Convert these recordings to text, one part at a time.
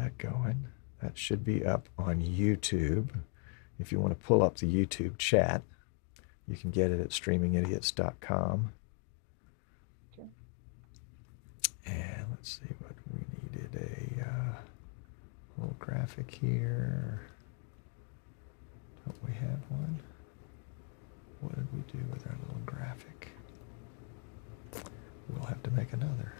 that going. That should be up on YouTube. If you want to pull up the YouTube chat, you can get it at streamingidiots.com. Okay. And let's see what we needed. A little graphic here. Don't we have one? What did we do with our little graphic? We'll have to make another.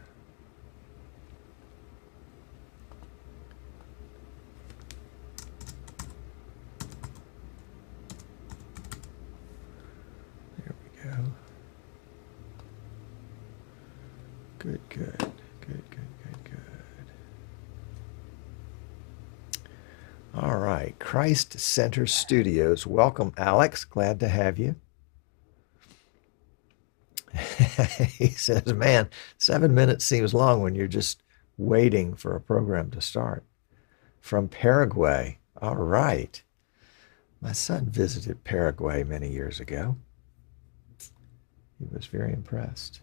There we go. Good, good, good, good, good, good. All right, Christ Center Studios. Welcome, Alex. Glad to have you. He says, man, 7 minutes seems long when you're just waiting for a program to start. From Paraguay. All right. My son visited Paraguay many years ago. He was very impressed.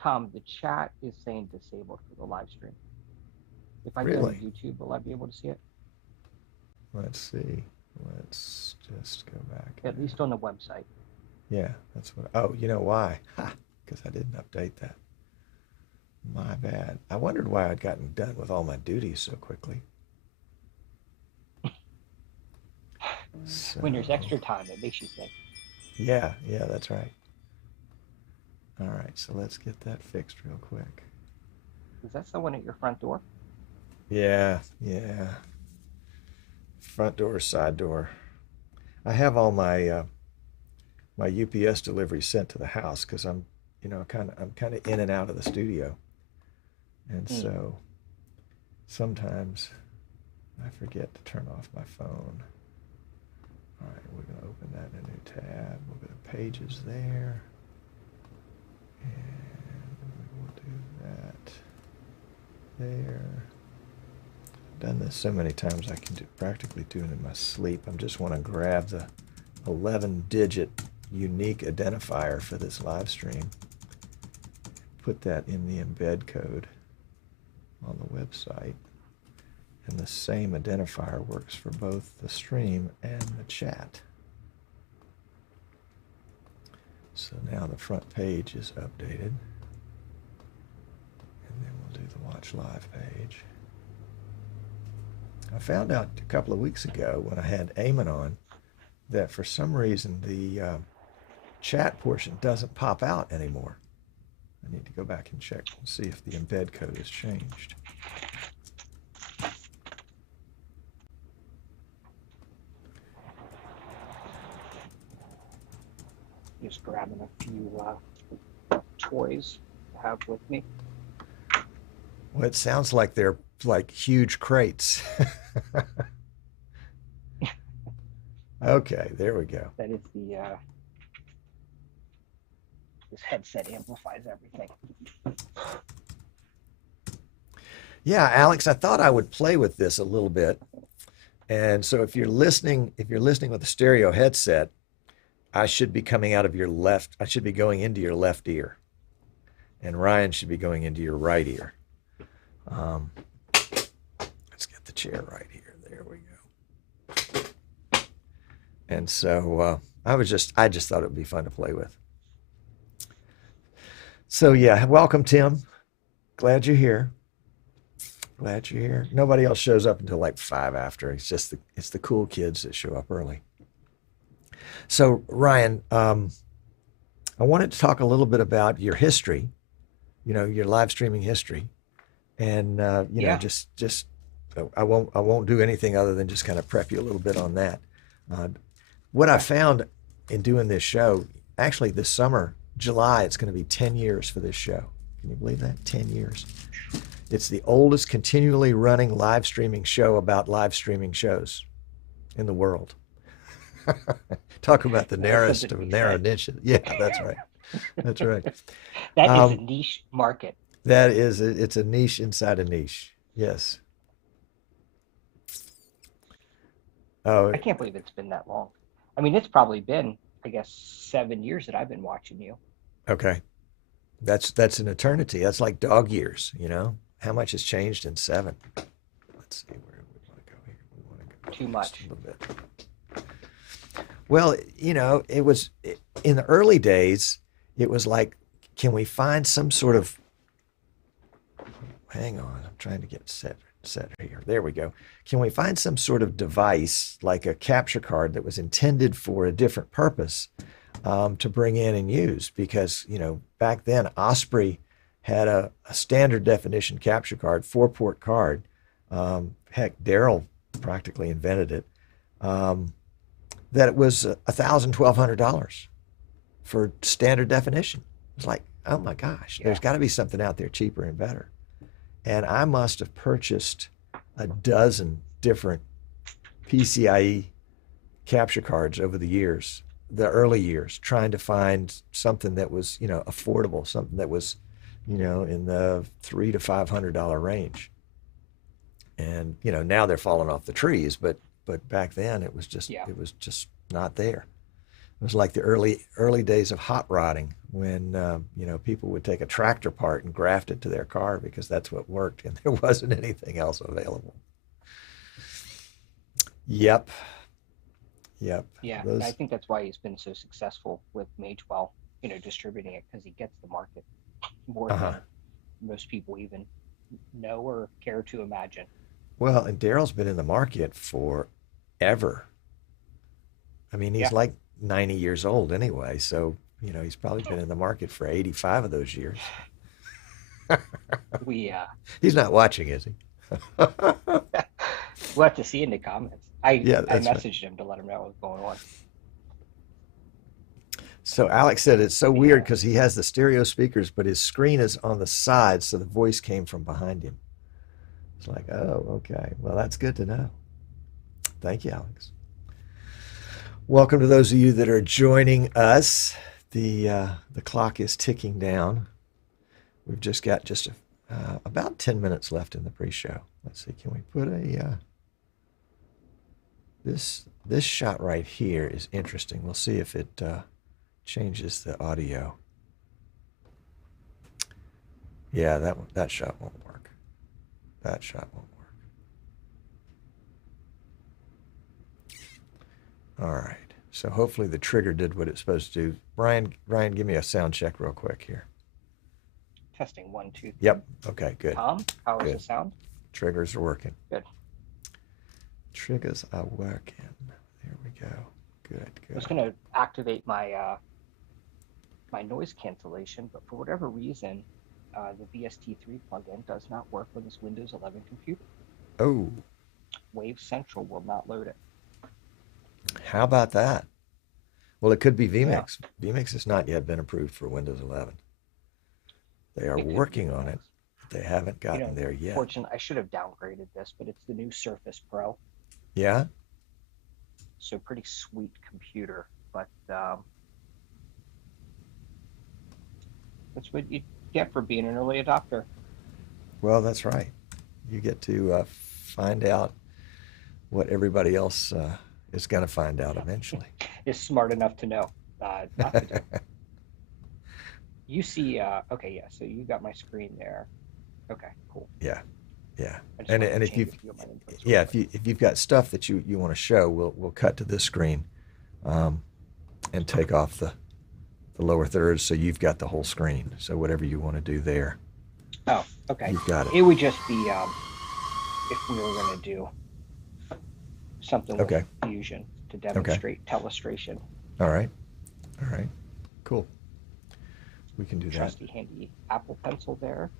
Tom, the chat is saying disabled for the live stream. If I go Really? to YouTube, will I be able to see it? Let's see. Let's just go back. At least on the website. Yeah, that's what. Oh, you know why? Because I didn't update that. My bad. I wondered why I'd gotten done with all my duties so quickly. So, When there's extra time, it makes you think. yeah, that's right. All right, so let's get that fixed real quick. Is that someone at your front door? Yeah. Front door, side door. I have all my my UPS deliveries sent to the house because I'm kind of in and out of the studio, and so sometimes I forget to turn off my phone. All right, we're going to open that in a new tab. We'll go to pages there, and we'll do that there. I've done this so many times I can practically do it in my sleep. I just want to grab the 11-digit unique identifier for this live stream, put that in the embed code on the website, and the same identifier works for both the stream and the chat. So now the front page is updated, and then we'll do the watch live page. I found out a couple of weeks ago when I had Eamon on that for some reason the chat portion doesn't pop out anymore. I need to go back and check and see if the embed code has changed. Just grabbing a few toys to have with me. Well, it sounds like they're like huge crates. Okay, there we go. That is the this headset amplifies everything. Yeah, Alex, I thought I would play with this a little bit. And so if you're listening with a stereo headset, I should be coming out of your left. I should be going into your left ear. And Ryan should be going into your right ear. Let's get the chair right here. There we go. And so I just thought it would be fun to play with. So yeah, welcome, Tim. Glad you're here. Glad you're here. Nobody else shows up until like 5 after. It's the cool kids that show up early. So Ryan, I wanted to talk a little bit about your history, your live streaming history, and just I won't do anything other than just kind of prep you a little bit on that. What I found in doing this show, actually this summer, July, it's going to be 10 years for this show. Can you believe that? 10 years. It's the oldest continually running live streaming show about live streaming shows in the world. Talk about the narrowest of narrow niches. Yeah, that's right. That's right. That is a niche market. It's a niche inside a niche. Yes. Oh, I can't believe it's been that long. I mean, it's probably been, I guess, 7 years that I've been watching you. okay. That's an eternity. That's like dog years, how much has changed in 7? Let's see, where do we want to go here? We want to go Too just much. a little bit. Well, it was in the early days, it was like, can we find some sort of, hang on, I'm trying to get set here. There we go. Can we find some sort of device like a capture card that was intended for a different purpose to bring in and use? Because, back then Osprey had a standard definition capture card, 4-port card. Heck, Daryl practically invented it. That it was $1,000–1,200 for standard definition. It's like, oh my gosh, there's got to be something out there cheaper and better. And I must have purchased a dozen different PCIe capture cards over the years, the early years, trying to find something that was, affordable, something that was, in the $300 to $500 range. And, now they're falling off the trees, but back then it was just not there. It was like the early days of hot rodding when people would take a tractor part and graft it to their car because that's what worked, and there wasn't anything else available. Yep. Yeah, I think that's why he's been so successful with Magewell, distributing it, because he gets the market more than most people even know or care to imagine. Well, and Daryl's been in the market forever. I mean, he's like 90 years old anyway, so he's probably been in the market for 85 of those years. He's not watching, is he? We'll have to see in the comments. I messaged him to let him know what was going on. So Alex said it's so weird because he has the stereo speakers, but his screen is on the side, so the voice came from behind him. It's like, oh, okay. Well, that's good to know. Thank you, Alex. Welcome to those of you that are joining us. The clock is ticking down. We've just got about 10 minutes left in the pre-show. Let's see, can we put this shot right here is interesting. We'll see if it changes the audio. Yeah, that shot won't work. That shot won't work. All right. So hopefully the trigger did what it's supposed to do. Ryan, give me a sound check real quick here. Testing 1, 2, 3. Yep. Okay, good. Tom, how is the sound? Triggers are working. Good. Triggers are working. There we go. Good. I was going to activate my my noise cancellation, but for whatever reason, the VST3 plugin does not work on this Windows 11 computer. Oh. Wave Central will not load it. How about that? Well, it could be vMix. Yeah. vMix has not yet been approved for Windows 11. They are working on it, but they haven't gotten there yet. Fortunately, I should have downgraded this, but it's the new Surface Pro. Yeah? So pretty sweet computer, but that's what you get for being an early adopter. Well, that's right. You get to find out what everybody else is going to find out eventually. Is smart enough to know not to do. You see, okay, yeah, so you got my screen there. Okay, cool. Yeah. And if you've got stuff that you want to show, we'll cut to this screen and take off the lower thirds so you've got the whole screen. So whatever you want to do there. Oh, okay. You've got it. It would just be if we were going to do something with Fusion to demonstrate telestration. All right. Cool. We can do that. Trusty handy Apple Pencil there.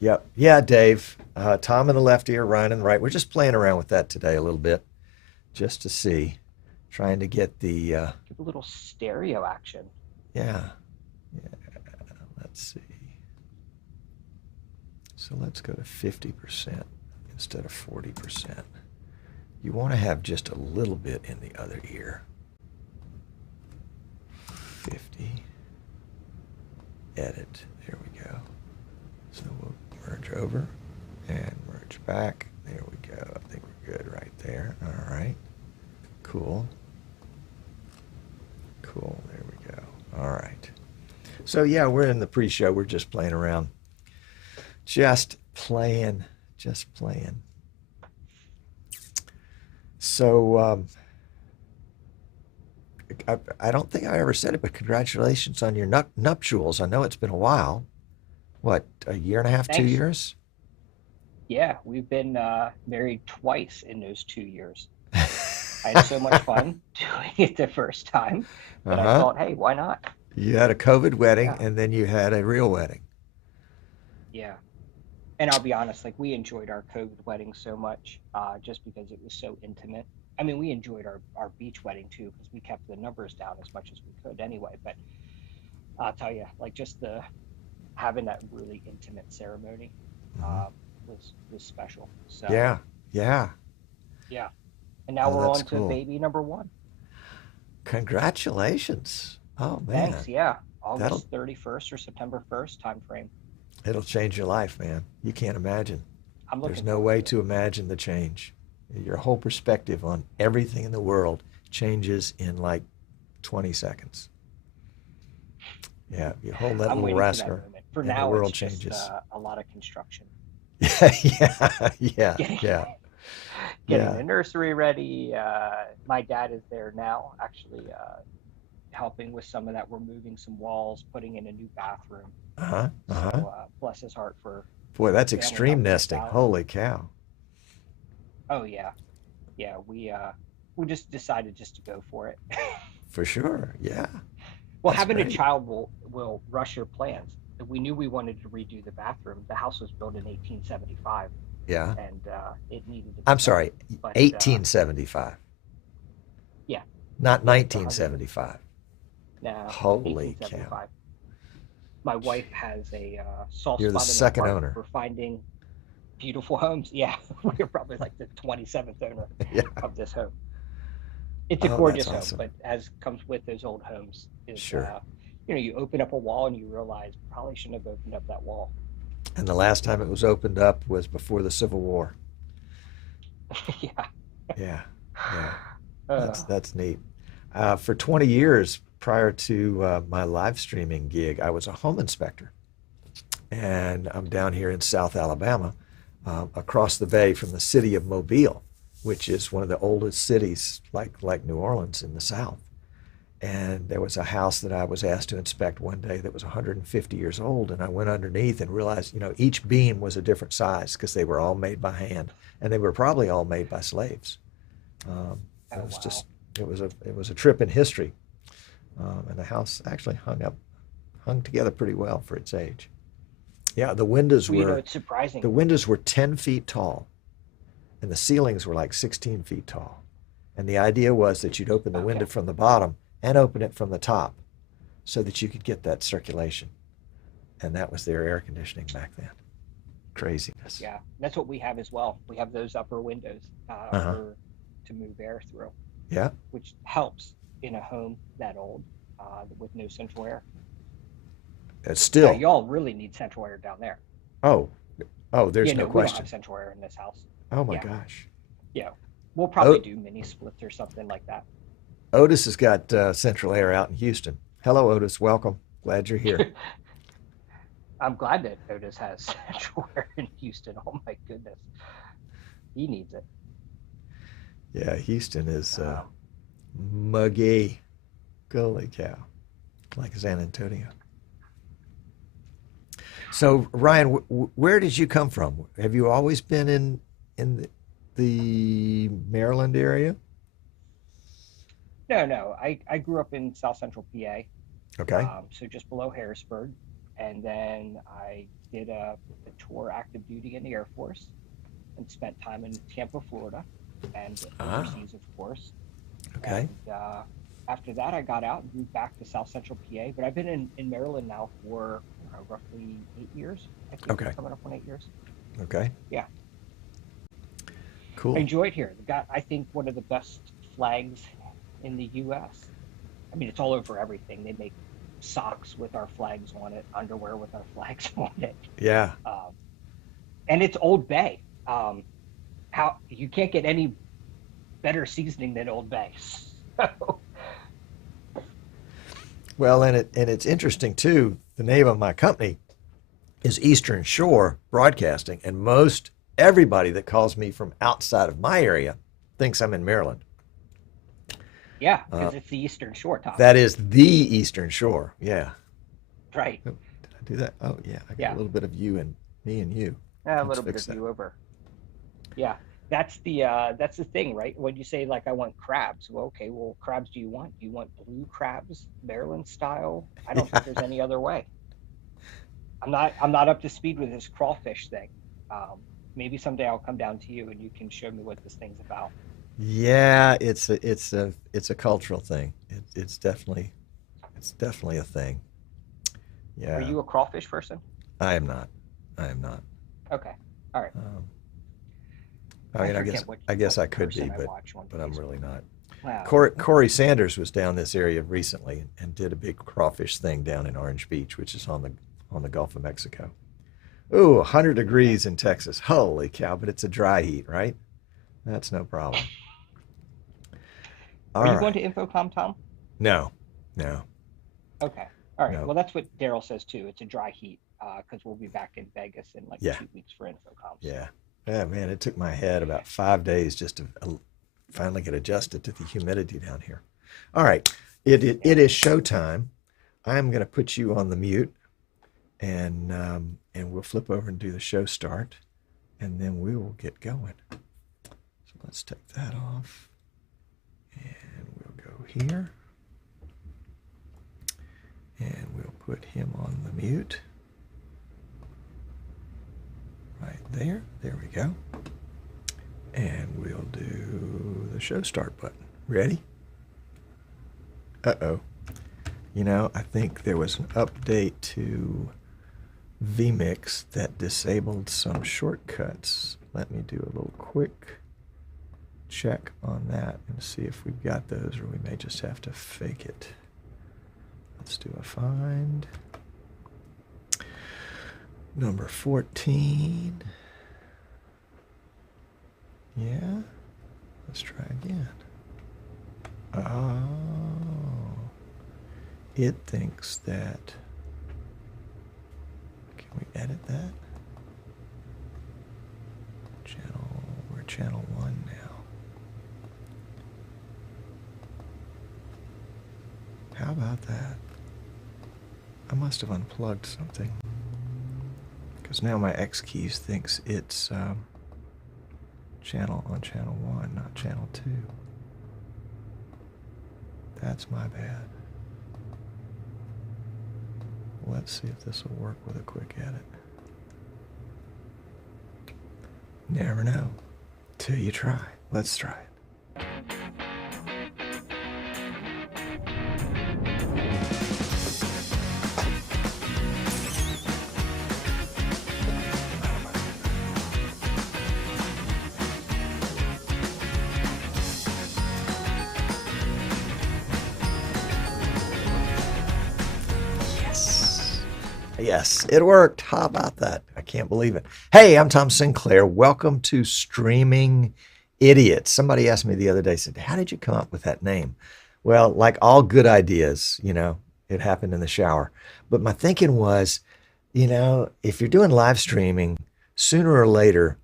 Yep. Yeah, Dave. Tom in the left ear, Ryan in the right. We're just playing around with that today a little bit just to see. Trying to get the... Give a little stereo action. Yeah. Let's see. So let's go to 50% instead of 40%. You want to have just a little bit in the other ear. 50. Edit. There we go. So we'll merge over and merge back. There we go. I think we're good right there. All right. Cool. There we go. All right. So yeah, we're in the pre-show. We're just playing around Just playing. Just playing. So, I don't think I ever said it, but congratulations on your nuptials. I know it's been a while. What, a year and a half, Thanks. 2 years? Yeah, we've been married twice in those 2 years. I had so much fun doing it the first time that I thought, hey, why not? You had a COVID wedding, and then you had a real wedding. Yeah. And I'll be honest, like, we enjoyed our COVID wedding so much, just because it was so intimate. I mean, we enjoyed our beach wedding too, because we kept the numbers down as much as we could anyway. But I'll tell you, like, just having that really intimate ceremony was special. So yeah. And now we're on to cool. baby number 1. Congratulations. Oh man. Thanks. Yeah. August 31st or September 1st time frame. It'll change your life, man. You can't imagine. There's no way to imagine the change. Your whole perspective on everything in the world changes in like 20 seconds. Yeah, you hold that little rascal, for now, the world changes. Just, a lot of construction. yeah. Getting the nursery ready. My dad is there now, actually helping with some of that. We're moving some walls, putting in a new bathroom. So, bless his heart for. Boy, that's extreme nesting. Holy cow. Oh yeah. We just decided just to go for it. For sure. Yeah. Well, that's having great. A child will rush your plans. We knew we wanted to redo the bathroom. The house was built in 1875. Yeah. And it needed to be. I'm sorry, 1875. Yeah. Not 1975. No. Holy cow. My wife has a soft You're spot the second owner for finding beautiful homes. Yeah, we're probably like the 27th owner of this home. It's a gorgeous home, but as comes with those old homes is, sure. You open up a wall and you realize probably shouldn't have opened up that wall. And the last time it was opened up was before the Civil War. Yeah. That's neat. For 20 years prior to my live streaming gig, I was a home inspector. And I'm down here in South Alabama, across the bay from the city of Mobile, which is one of the oldest cities like New Orleans in the South. And there was a house that I was asked to inspect one day that was 150 years old. And I went underneath and realized, each beam was a different size because they were all made by hand, and they were probably all made by slaves. It was a trip in history. And the house actually hung together pretty well for its age. Yeah, the windows were. It's surprising. The windows were 10 feet tall, and the ceilings were like 16 feet tall. And the idea was that you'd open the window from the bottom and open it from the top, so that you could get that circulation. And that was their air conditioning back then. Craziness. Yeah, that's what we have as well. We have those upper windows to move air through. Yeah. Which helps in a home that old with no central air. Still. Yeah, y'all really need central air down there. Oh, there's no question. We don't have central air in this house. Oh my gosh. Yeah, we'll probably do mini splits or something like that. Otis has got central air out in Houston. Hello, Otis. Welcome. Glad you're here. I'm glad that Otis has central air in Houston. Oh my goodness, he needs it. Yeah, Houston is muggy. Holy cow, like San Antonio. So, Ryan, where did you come from? Have you always been in the Maryland area? No. I grew up in South Central PA. Okay. So just below Harrisburg, and then I did a tour active duty in the Air Force, and spent time in Tampa, Florida, and overseas, of course. Okay. And, after that, I got out and moved back to South Central PA. But I've been in Maryland now for roughly 8 years. I think coming up on 8 years. Okay. Yeah. Cool. I enjoy it here. They got, I think, one of the best flags in the U.S. I mean, it's all over everything. They make socks with our flags on it, underwear with our flags on it. Yeah. And it's Old Bay. How you can't get any better seasoning than Old Bay. So. Well, and it's interesting too. The name of my company, is Eastern Shore Broadcasting, and most everybody that calls me from outside of my area thinks I'm in Maryland. Yeah, because it's the Eastern Shore, Tom. That is the Eastern Shore. Yeah. Right. Oh, did I do that? Oh, yeah. I got a little bit of you and me and you. A little bit of you over. Yeah. That's the thing, right? When you say, like, I want crabs, well, okay, well, crabs do you want? Do you want blue crabs, Maryland style? I don't think there's any other way. I'm not up to speed with this crawfish thing. Maybe someday I'll come down to you and you can show me what this thing's about. Yeah, it's a cultural thing. It's definitely a thing. Yeah. Are you a crawfish person? I am not. Okay. All right. I mean, I guess I could be, but I'm really not. Wow. Corey Sanders was down this area recently and did a big crawfish thing down in Orange Beach, which is on the Gulf of Mexico. Ooh, 100 degrees in Texas. Holy cow, but it's a dry heat, right? That's no problem. Are you going to Infocom, Tom? No. Okay. All right. No. Well, that's what Daryl says too. It's a dry heat because we'll be back in Vegas in 2 weeks for Infocom. Yeah. Yeah, man, it took my head about 5 days just to finally get adjusted to the humidity down here. All right. It is showtime. I'm going to put you on the mute, and we'll flip over and do the show start, and then we will get going. So let's take that off, and we'll go here, and we'll put him on the mute. Right there. There we go. And we'll do the show start button. Ready? Uh-oh. I think there was an update to vMix that disabled some shortcuts. Let me do a little quick check on that and see if we've got those, or we may just have to fake it. Let's do a find. Number 14. Yeah. Let's try again. Oh. It thinks that. Can we edit that? We're channel 1 now. How about that? I must have unplugged something. Because now my X keys thinks it's channel 1, not channel 2. That's my bad. Let's see if this will work with a quick edit. Never know till you try. Let's try it. Yes, it worked. How about that? I can't believe it. Hey, I'm Tom Sinclair. Welcome to Streaming Idiots. Somebody asked me the other day, said, how did you come up with that name? Well, like all good ideas, it happened in the shower. But my thinking was, if you're doing live streaming, sooner or later,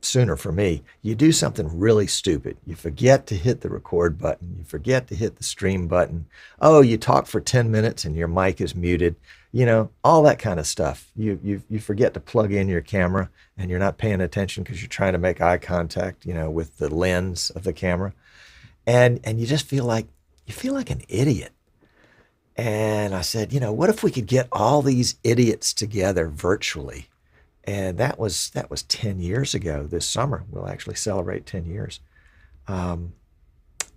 sooner for me, you do something really stupid. You forget to hit the record button. You forget to hit the stream button. Oh, you talk for 10 minutes and your mic is muted. All that kind of stuff. You forget to plug in your camera and you're not paying attention because you're trying to make eye contact, with the lens of the camera. And you just feel like an idiot. And I said, what if we could get all these idiots together virtually? And that was 10 years ago this summer. We'll actually celebrate 10 years.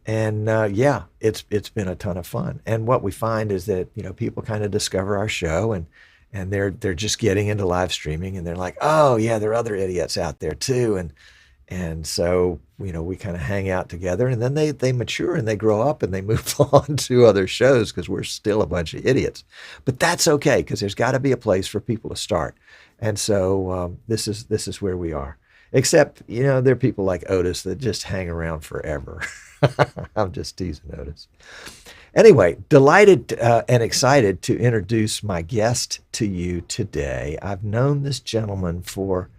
It's been a ton of fun. And what we find is that, people kind of discover our show and they're just getting into live streaming and they're like, oh yeah, there are other idiots out there too. And so, we kind of hang out together and then they mature and they grow up and they move on to other shows because we're still a bunch of idiots. But that's okay because there's got to be a place for people to start. And so this is where we are. Except, there are people like Otis that just hang around forever. I'm just teasing Otis. Anyway, delighted and excited to introduce my guest to you today. I've known this gentleman for,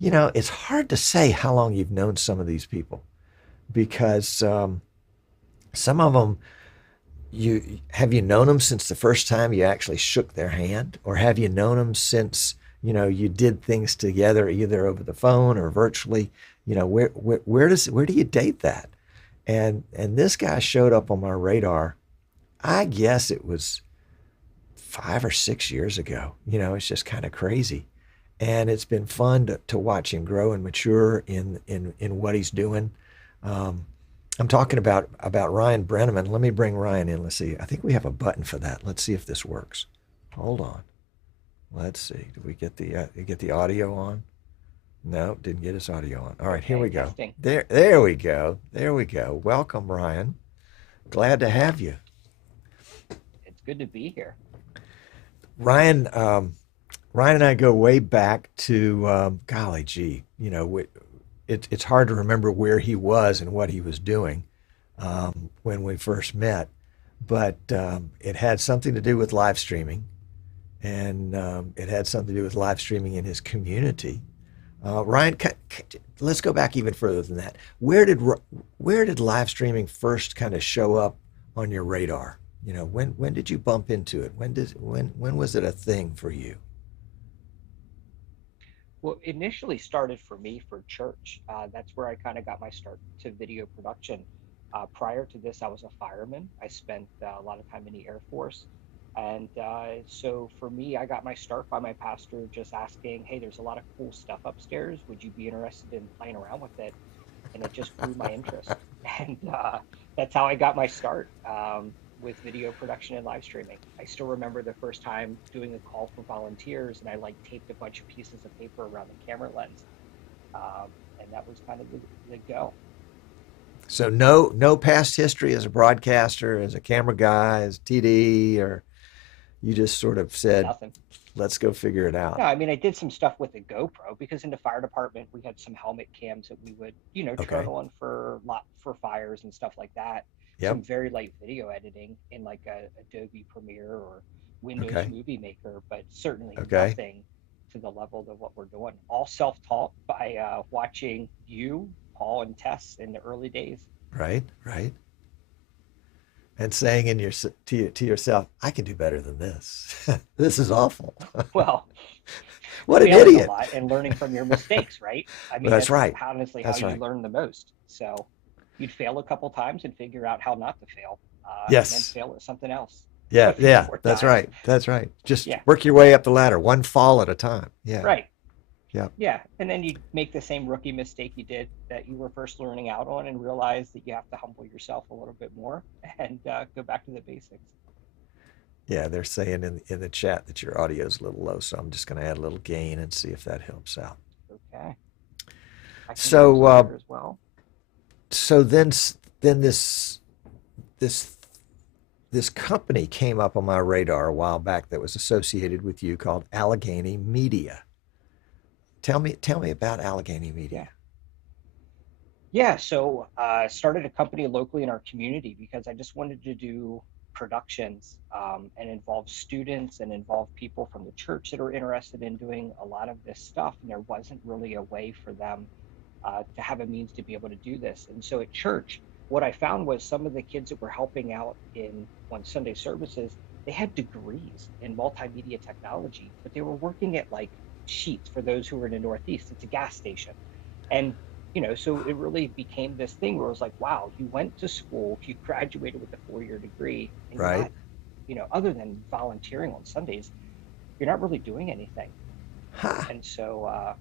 it's hard to say how long you've known some of these people because some of them, you known them since the first time you actually shook their hand, or have you known them since you did things together either over the phone or virtually? Where do you date that? And this guy showed up on my radar. I guess it was 5 or 6 years ago. It's just kind of crazy, and it's been fun to watch him grow and mature in what he's doing. I'm talking about Ryan Brenneman. Let me bring Ryan in. Let's see. I think we have a button for that. Let's see if this works. Hold on. Let's see. Did we get the audio on? No, didn't get his audio on. All right, here we go. Testing. There we go. There we go. Welcome, Ryan. Glad to have you. It's good to be here. Ryan and I go way back to golly gee, it's hard to remember where he was and what he was doing when we first met, but it had something to do with live streaming, and it had something to do with live streaming in his community. Ryan, let's go back even further than that. Where did live streaming first kind of show up on your radar? When did you bump into it? When was it a thing for you? Well, initially started for me for church. That's where I kind of got my start to video production. Prior to this, I was a fireman. I spent a lot of time in the Air Force. And so for me, I got my start by my pastor just asking, hey, there's a lot of cool stuff upstairs. Would you be interested in playing around with it? And it just grew my interest. And that's how I got my start with video production and live streaming. I still remember the first time doing a call for volunteers, and I taped a bunch of pieces of paper around the camera lens. And that was kind of the go. So no past history as a broadcaster, as a camera guy, as TD, or you just sort of said, nothing. Let's go figure it out. No, I mean, I did some stuff with a GoPro because in the fire department, we had some helmet cams that we would, turn on for fires and stuff like that. Yep. Some very light video editing in like a Adobe Premiere or Windows Movie Maker, but certainly nothing to the level of what we're doing. All self-taught by watching you, Paul, and Tess in the early days. Right. And saying to yourself, I can do better than this. This is awful. Well, what an idiot. A lot and learning from your mistakes, right? I mean, that's right. Honestly, how you learn the most. So you'd fail a couple times and figure out how not to fail. Yes. And then fail at something else. Yeah. That's right. Just work your way up the ladder, one fall at a time. Yeah. Right. Yeah. Yeah. And then you make the same rookie mistake you did that you were first learning out on and realize that you have to humble yourself a little bit more and go back to the basics. Yeah, they're saying in the chat that your audio is a little low, so I'm just going to add a little gain and see if that helps out. Okay. So as well. So then this company came up on my radar a while back that was associated with you called Allegany Media. Tell me about Allegany Media. Yeah, so I started a company locally in our community because I just wanted to do productions and involve students and involve people from the church that are interested in doing a lot of this stuff. And there wasn't really a way for them to have a means to be able to do this. And so at church, what I found was some of the kids that were helping out on Sunday services, they had degrees in multimedia technology, but they were working at like Sheets for those who were in the Northeast. It's a gas station. And, so it really became this thing where it was like, wow, you went to school, you graduated with a 4-year degree, and right. You're not, other than volunteering on Sundays, you're not really doing anything. Huh. And so,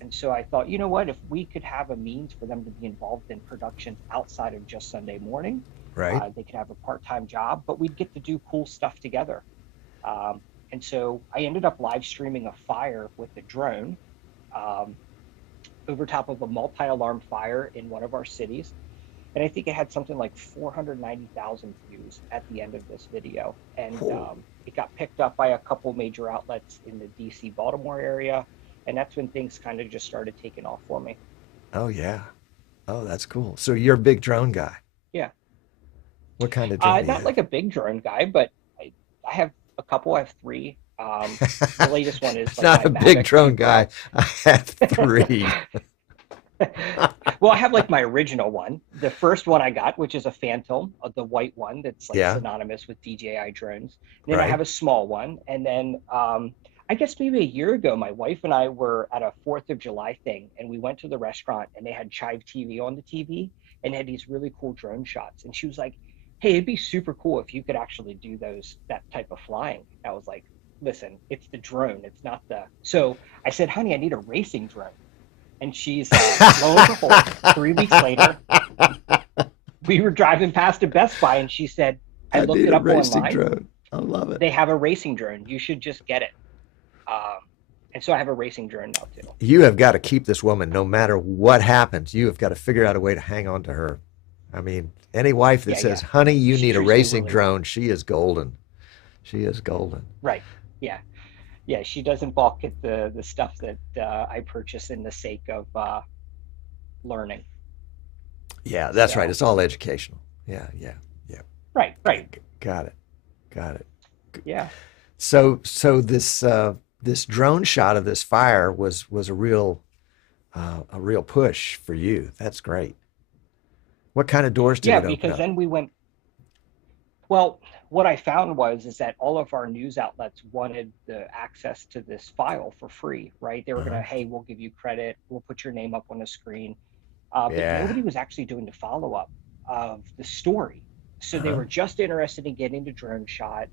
And so I thought, you know what, if we could have a means for them to be involved in production outside of just Sunday morning, right. They could have a part-time job, but we'd get to do cool stuff together. And so I ended up live streaming a fire with a drone over top of a multi-alarm fire in one of our cities. And I think it had something like 490,000 views at the end of this video. And it got picked up by a couple major outlets in the DC, Baltimore area. And that's when things kind of just started taking off for me. Oh, yeah. Oh, that's cool. So you're a big drone guy. Yeah. What kind of drone? Not like a big drone guy, but I have a couple. I have three. The latest one is like not a big drone guy. I have three. Well, I have like my original one. The first one I got, which is a Phantom, the white one that's like synonymous with DJI drones. And then I have a small one. And then I guess maybe a year ago, my wife and I were at a 4th of July thing, and we went to the restaurant and they had Chive TV on the TV and had these really cool drone shots. And she was like, hey, it'd be super cool if you could actually do that type of flying. I was like, listen, it's the drone. It's not the. So I said, honey, I need a racing drone. And she's lo and behold, 3 weeks later, we were driving past a Best Buy, and she said, I looked it up online. Drone. I love it. They have a racing drone. You should just get it. And so I have a racing drone now, too. You have got to keep this woman no matter what happens. You have got to figure out a way to hang on to her. I mean, any wife that says, honey, you need a racing drone, she is golden. She is golden. Right. Yeah. Yeah, she doesn't balk at the stuff that I purchase in the sake of learning. Yeah, that's right. It's all educational. Yeah. Right. Got it. Yeah. So this drone shot of this fire was a real push for you. That's great. What kind of doors did it open because up? Then we went. Well, what I found is that all of our news outlets wanted the access to this file for free, right? They were going to, hey, we'll give you credit. We'll put your name up on the screen. But nobody was actually doing the follow-up of the story. So they were just interested in getting the drone shot,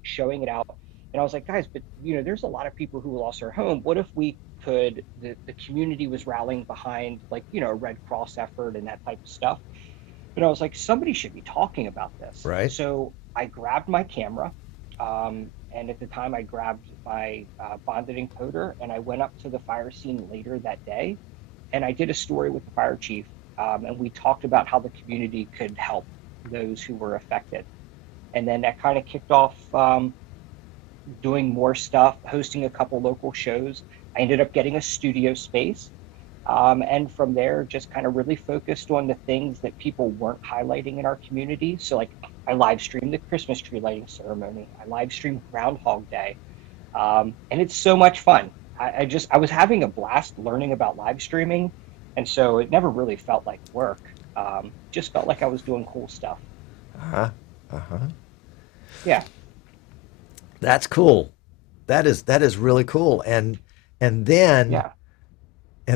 showing it out. And I was like, guys, but there's a lot of people who lost their home. What if we could, the community was rallying behind like, a Red Cross effort and that type of stuff. But I was like, somebody should be talking about this. Right. So I grabbed my camera, and at the time I grabbed my bonded encoder, and I went up to the fire scene later that day, and I did a story with the fire chief, and we talked about how the community could help those who were affected. And then that kind of kicked off doing more stuff, hosting a couple local shows. I ended up getting a studio space. And from there, just kind of really focused on the things that people weren't highlighting in our community. So like I live streamed the Christmas tree lighting ceremony. I live streamed Groundhog Day. And it's so much fun. I was having a blast learning about live streaming. And so it never really felt like work. Just felt like I was doing cool stuff. Yeah. That's cool. That is really cool. And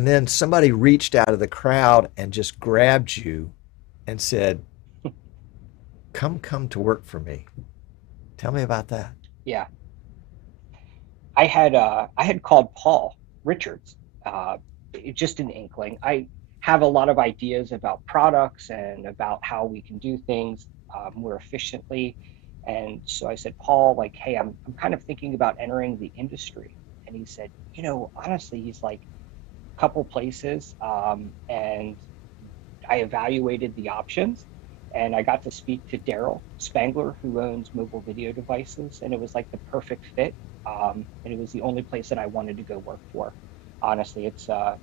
then somebody reached out of the crowd and just grabbed you and said, come to work for me. Tell me about that. Yeah. I had called Paul Richards, just an inkling. I have a lot of ideas about products and about how we can do things more efficiently. And so I said, Paul, like, hey, I'm kind of thinking about entering the industry. And he said, honestly, he's like, couple places, and I evaluated the options, and I got to speak to Daryl Spangler, who owns mobile video devices, and it was like the perfect fit, and it was the only place that I wanted to go work for. Honestly, it's a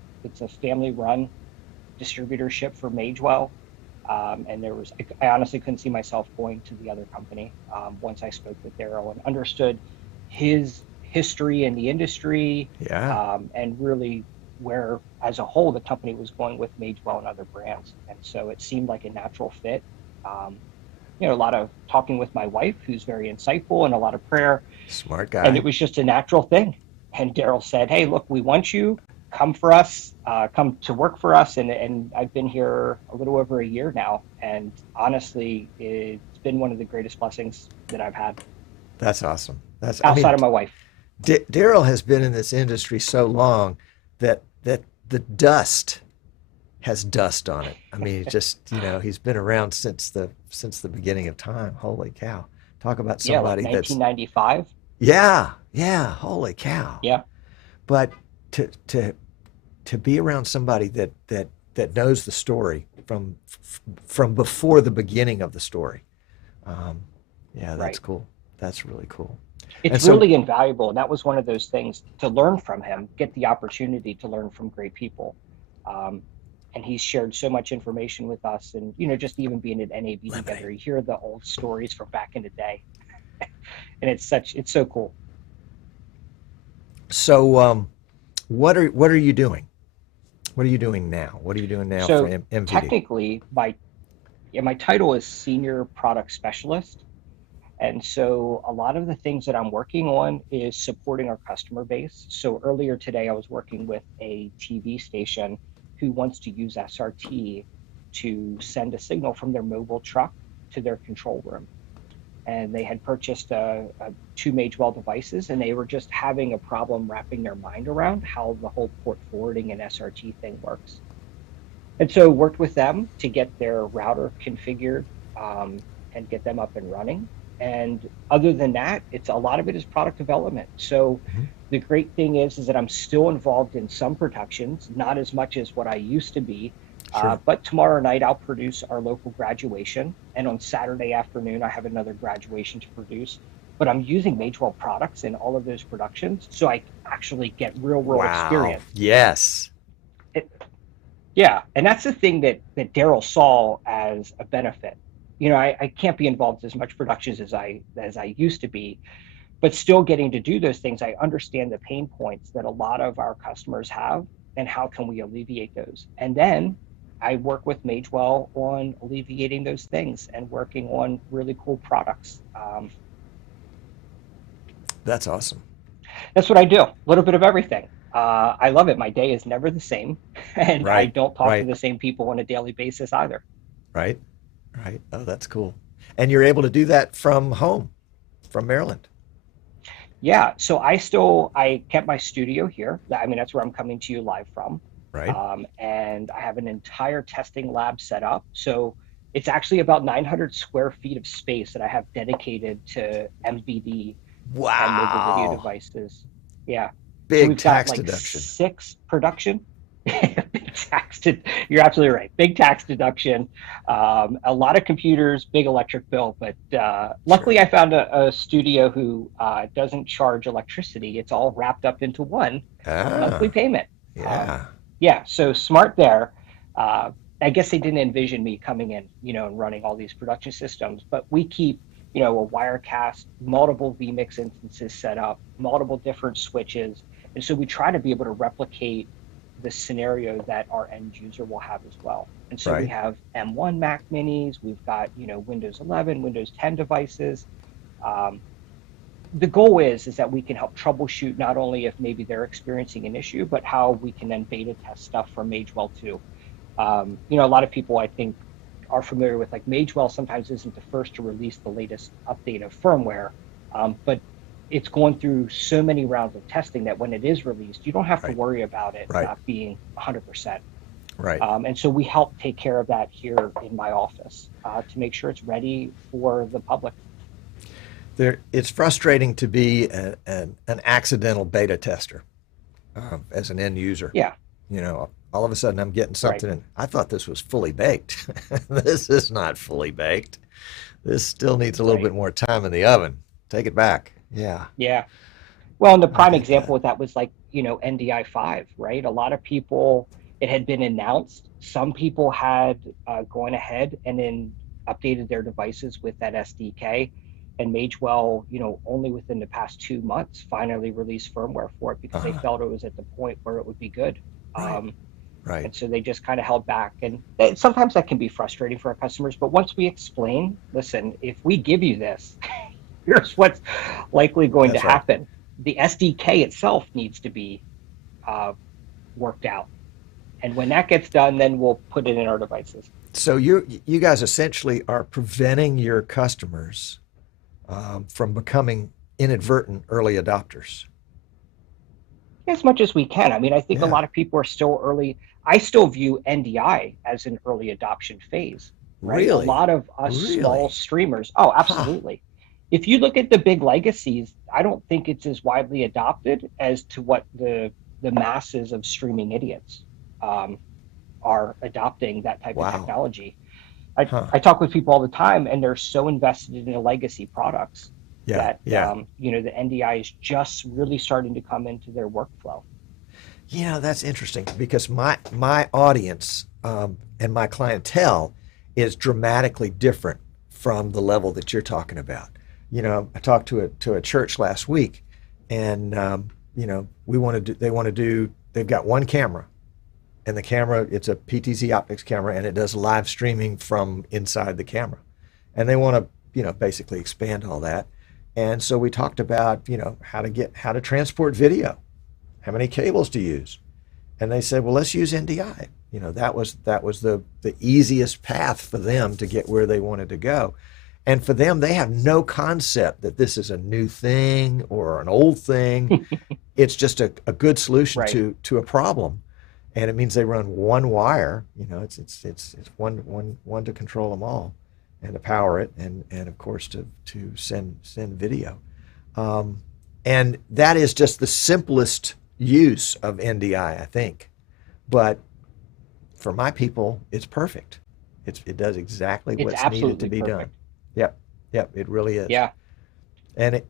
family-run distributorship for Magewell, and I honestly couldn't see myself going to the other company once I spoke with Daryl and understood his history in the industry, and really where as a whole the company was going with Magewell and other brands. And so it seemed like a natural fit. A lot of talking with my wife, who's very insightful, and a lot of prayer. Smart guy. And it was just a natural thing. And Daryl said, hey, look, we want you, come for us, come to work for us. And I've been here a little over a year now. And honestly, it's been one of the greatest blessings that I've had. That's awesome. That's outside of my wife. Daryl has been in this industry so long that the dust has dust on it. I mean, just, he's been around since the beginning of time. Holy cow. Talk about somebody like 1995. Yeah. Holy cow. Yeah. But to be around somebody that knows the story from before the beginning of the story. That's cool. That's really cool. It's really invaluable. And that was one of those things to learn from him, get the opportunity to learn from great people. and he's shared so much information with us. And, just even being at NAB together, you hear the old stories from back in the day. And it's so cool. So, what are you doing? What are you doing now? What are you doing now for MVD? Technically, my title is Senior Product Specialist. And so a lot of the things that I'm working on is supporting our customer base. So earlier today, I was working with a TV station who wants to use SRT to send a signal from their mobile truck to their control room. And they had purchased two Magewell devices, and they were just having a problem wrapping their mind around how the whole port forwarding and SRT thing works. And so worked with them to get their router configured and get them up and running. And other than that, a lot of it is product development. So the great thing is that I'm still involved in some productions, not as much as what I used to be. Sure. But tomorrow night I'll produce our local graduation, and on Saturday afternoon I have another graduation to produce. But I'm using Magewell products in all of those productions, so I actually get real experience. Yes. Yeah, and that's the thing that Daryl saw as a benefit. I can't be involved as much productions as I used to be, but still getting to do those things, I understand the pain points that a lot of our customers have, and how can we alleviate those. And then I work with Magewell on alleviating those things and working on really cool products. That's awesome. That's what I do. A little bit of everything. I love it. My day is never the same, and I don't talk to the same people on a daily basis either. Right. Oh, that's cool. And you're able to do that from home, from Maryland. Yeah. So I kept my studio here. I mean, that's where I'm coming to you live from. Right. And I have an entire testing lab set up. So it's actually about 900 square feet of space that I have dedicated to MVD and mobile video devices. Yeah. Big tax deduction. 6 production. Big tax. You're absolutely right. Big tax deduction. A lot of computers, big electric bill. But luckily, I found a studio who doesn't charge electricity. It's all wrapped up into one monthly payment. Yeah. So smart there. I guess they didn't envision me coming in, and running all these production systems. But we keep, a Wirecast, multiple vMix instances set up, multiple different switches. And so we try to be able to replicate the scenario that our end user will have as well. And so we have M1 Mac minis, we've got, Windows 11, Windows 10 devices. The goal is that we can help troubleshoot not only if maybe they're experiencing an issue, but how we can then beta test stuff from Magewell too. A lot of people, I think, are familiar with, like, Magewell sometimes isn't the first to release the latest update of firmware, but it's going through so many rounds of testing that when it is released, you don't have to worry about it not being 100%. Right. And so we help take care of that here in my office to make sure it's ready for the public. It's frustrating to be an accidental beta tester as an end user. Yeah. All of a sudden I'm getting something and I thought this was fully baked. This is not fully baked. This still needs a little bit more time in the oven. Take it back. Yeah. Yeah. Well, and the prime example with that was like, NDI 5, right? A lot of people, it had been announced. Some people had gone ahead and then updated their devices with that SDK. And Magewell, only within the past 2 months, finally released firmware for it because they felt it was at the point where it would be good. Right. And so they just kind of held back. And sometimes that can be frustrating for our customers. But once we explain, listen, if we give you this, here's what's likely going to happen. The SDK itself needs to be worked out. And when that gets done, then we'll put it in our devices. So you guys essentially are preventing your customers from becoming inadvertent early adopters. As much as we can. I mean, I think a lot of people are still early. I still view NDI as an early adoption phase. Right? Really? A lot of us small streamers. Oh, absolutely. If you look at the big legacies, I don't think it's as widely adopted as to what the masses of streaming idiots are adopting that type of technology. I talk with people all the time, and they're so invested in the legacy products that the NDI is just really starting to come into their workflow. That's interesting because my audience and my clientele is dramatically different from the level that you're talking about. I talked to a church last week, and they've got one camera, and the camera, it's a PTZ optics camera, and it does live streaming from inside the camera, and they want to basically expand all that. And so we talked about how to transport video, how many cables to use, and they said, well, let's use NDI. That was the easiest path for them to get where they wanted to go. And for them, they have no concept that this is a new thing or an old thing. It's just a good solution to a problem. And it means they run one wire. It's one to control them all, and to power it, and of course to send video. And that is just the simplest use of NDI, I think. But for my people, it's perfect. It does exactly what's needed to be done. Yep, it really is. Yeah. And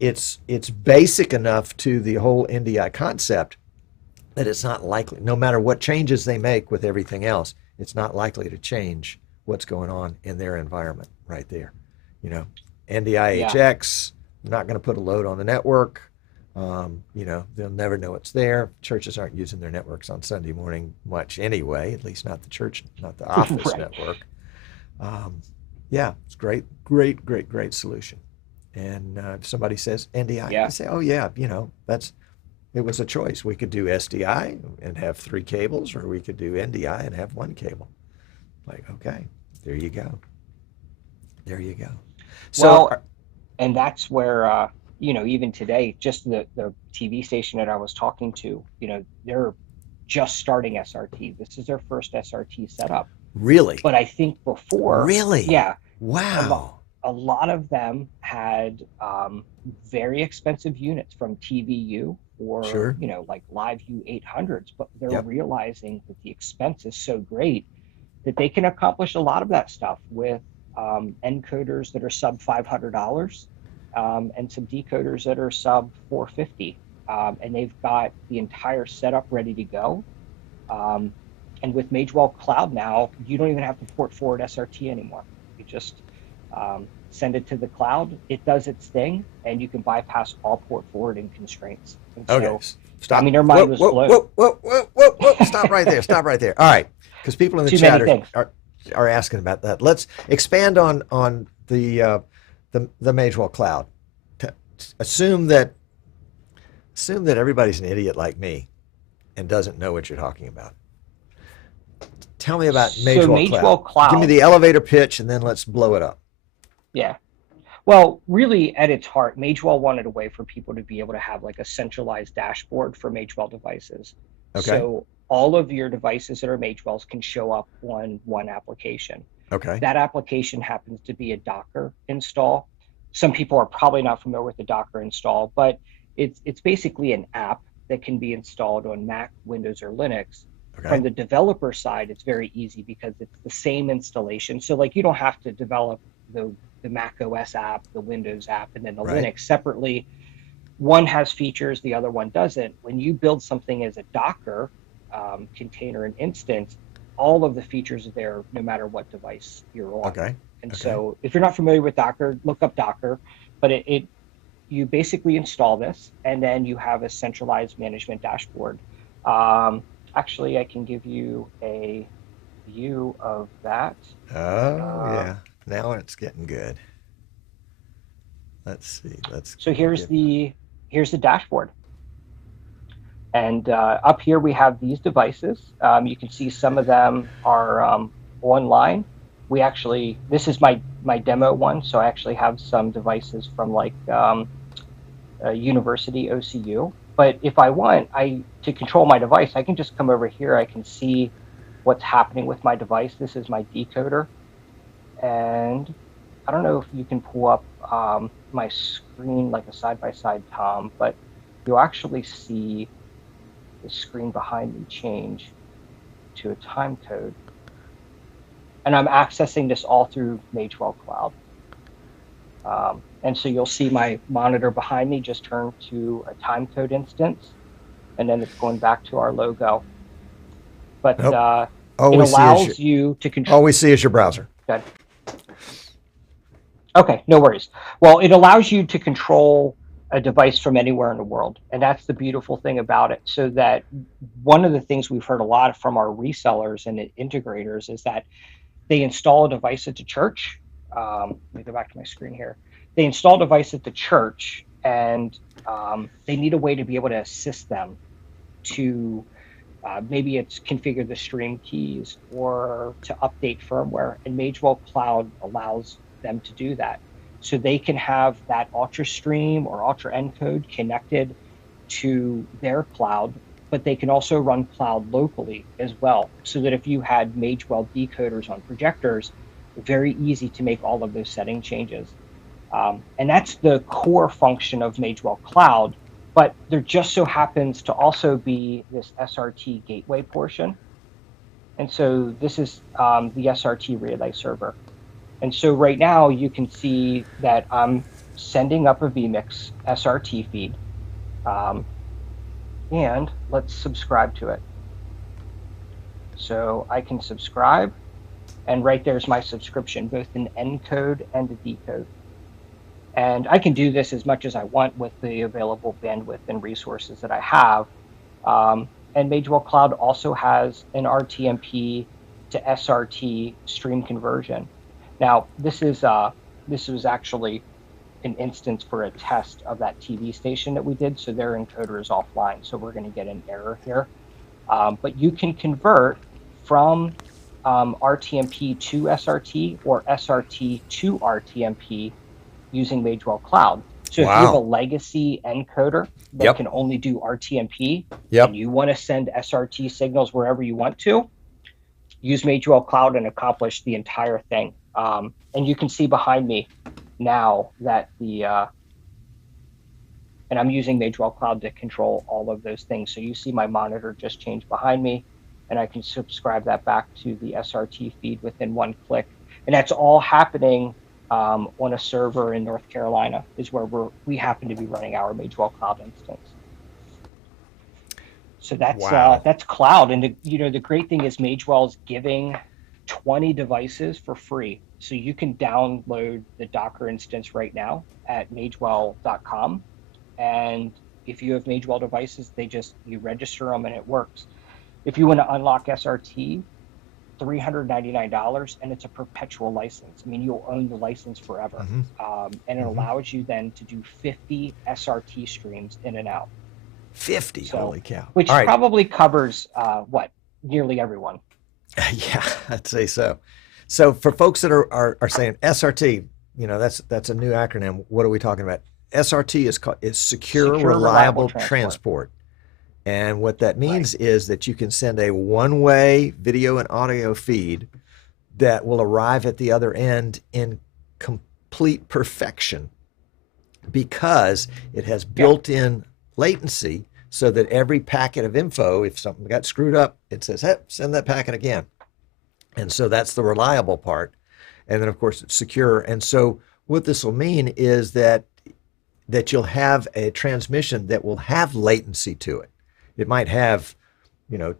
it's basic enough to the whole NDI concept that it's not likely, no matter what changes they make with everything else, it's not likely to change what's going on in their environment right there. NDI HX, not going to put a load on the network. They'll never know it's there. Churches aren't using their networks on Sunday morning much anyway, at least not the church, not the office network. It's great solution. And if somebody says NDI, I say, oh yeah, it was a choice. We could do SDI and have 3 cables, or we could do NDI and have 1 cable. Like, okay, there you go. So, and that's where, even today, just the TV station that I was talking to, they're just starting SRT. This is their first SRT setup. Really? But I think before. Really? Yeah. Wow. A lot of them had very expensive units from TVU or, like LiveU 800s, but they're realizing that the expense is so great that they can accomplish a lot of that stuff with encoders that are sub $500 and some decoders that are sub $450. And they've got the entire setup ready to go. And with Magewell Cloud now, you don't even have to port forward SRT anymore. You just send it to the cloud, it does its thing, and you can bypass all port forwarding constraints. And okay, stop. Their mind was blown. Whoa. Stop right there. All right, because people in the chat are asking about that. Let's expand on the Magewell Cloud. Assume that everybody's an idiot like me and doesn't know what you're talking about. Tell me about Magewell Cloud. Give me the elevator pitch, and then let's blow it up. Yeah. Well, really, at its heart, Magewell wanted a way for people to be able to have like a centralized dashboard for Magewell devices. Okay. So all of your devices that are Magewells can show up on one application. Okay. That application happens to be a Docker install. Some people are probably not familiar with the Docker install, but it's basically an app that can be installed on Mac, Windows, or Linux. Okay. From the developer side, it's very easy because it's the same installation. So like you don't have to develop the Mac OS app, the Windows app, and then the Linux separately. One has features, the other one doesn't. When you build something as a Docker container and instance, all of the features are there no matter what device you're on. Okay. And so if you're not familiar with Docker, look up Docker. But you basically install this, and then you have a centralized management dashboard. Actually, I can give you a view of that. Yeah. Now it's getting good. Let's see. So here's the dashboard. And up here we have these devices. You can see some of them are online. This is my demo one, so I actually have some devices from like University OCU. But if I want, to control my device, I can just come over here. I can see what's happening with my device. This is my decoder. And I don't know if you can pull up my screen like a side-by-side, Tom, but you'll actually see the screen behind me change to a time code. And I'm accessing this all through Magewell Cloud. And so you'll see my monitor behind me just turn to a time code instance. and then it's going back to our logo. But nope. It allows you to control. All we see is your browser. Good. Okay, no worries. Well, it allows you to control a device from anywhere in the world, and that's the beautiful thing about it. So that one of the things we've heard a lot from our resellers and integrators is that they install a device at the church. Let me go back to my screen here. They install a device at the church, and they need a way to be able to assist them to maybe it's configure the stream keys or to update firmware, and Magewell Cloud allows them to do that. So they can have that Ultra Stream or Ultra Encode connected to their cloud, but they can also run cloud locally as well. So that if you had Magewell decoders on projectors, very easy to make all of those setting changes. And that's the core function of Magewell Cloud, but there just so happens to also be this SRT gateway portion. And so this is the SRT relay server. And so right now you can see that I'm sending up a vMix SRT feed. And let's subscribe to it. So I can subscribe, and right there's my subscription, both an encode and a decode. And I can do this as much as I want with the available bandwidth and resources that I have. And Magewell Cloud also has an RTMP to SRT stream conversion. Now, this was actually an instance for a test of that TV station that we did, so their encoder is offline, so we're going to get an error here. But you can convert from RTMP to SRT or SRT to RTMP using Magewell Cloud. So if you have a legacy encoder that can only do RTMP, and you want to send SRT signals wherever you want to, use Magewell Cloud and accomplish the entire thing. And you can see behind me now that and I'm using Magewell Cloud to control all of those things. So you see my monitor just changed behind me, and I can subscribe that back to the SRT feed within one click. And that's all happening on a server in North Carolina, is where we happen to be running our Magewell Cloud instance. So that's cloud. And the great thing is Magewell is giving 20 devices for free. So you can download the Docker instance right now at magewell.com. And if you have Magewell devices, you register them and it works. If you want to unlock SRT, $399, and it's a perpetual license. I mean, you'll own the license forever. Mm-hmm. And it allows you then to do 50 SRT streams in and out. 50, holy cow. Which probably covers, nearly everyone. Yeah, I'd say so. So for folks that are saying SRT, that's a new acronym. What are we talking about? SRT is secure reliable transport. And what that means is that you can send a one-way video and audio feed that will arrive at the other end in complete perfection, because it has built-in latency, so that every packet of info, if something got screwed up, it says, hey, send that packet again. And so that's the reliable part. And then, of course, it's secure. And so what this will mean is that you'll have a transmission that will have latency to it. It might have,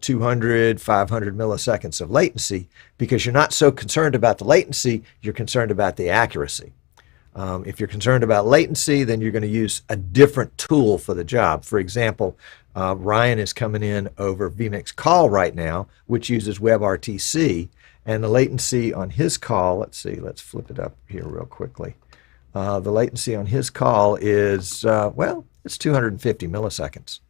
200, 500 milliseconds of latency, because you're not so concerned about the latency, you're concerned about the accuracy. If you're concerned about latency, then you're going to use a different tool for the job. For example, Ryan is coming in over vMix call right now, which uses WebRTC, and the latency on his call, let's flip it up here real quickly. The latency on his call is, it's 250 milliseconds.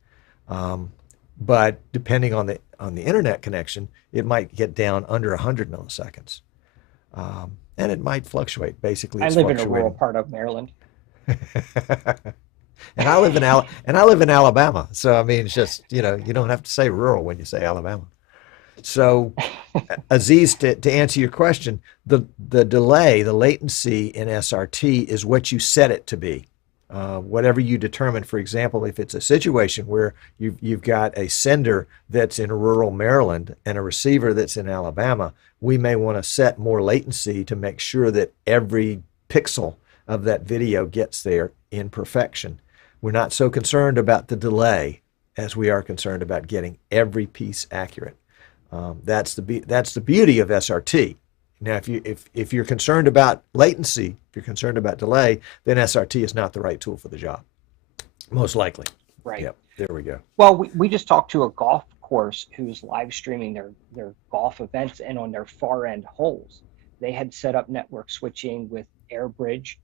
But depending on the internet connection, it might get down under 100 milliseconds. And it might fluctuate. Basically, I live in a rural part of Maryland. And I live in Alabama. So I mean, it's just, you don't have to say rural when you say Alabama. So Aziz, to answer your question, the delay, the latency in SRT is what you set it to be. Whatever you determine. For example, if it's a situation where you've got a sender that's in rural Maryland and a receiver that's in Alabama, we may want to set more latency to make sure that every pixel of that video gets there in perfection. We're not so concerned about the delay as we are concerned about getting every piece accurate. That's the beauty of SRT. Now, if you're concerned about latency, if you're concerned about delay, then SRT is not the right tool for the job, most likely. Right. Yep. There we go. Well, we just talked to a golf course who's live streaming their golf events, and on their far end holes, they had set up network switching with AirBridge,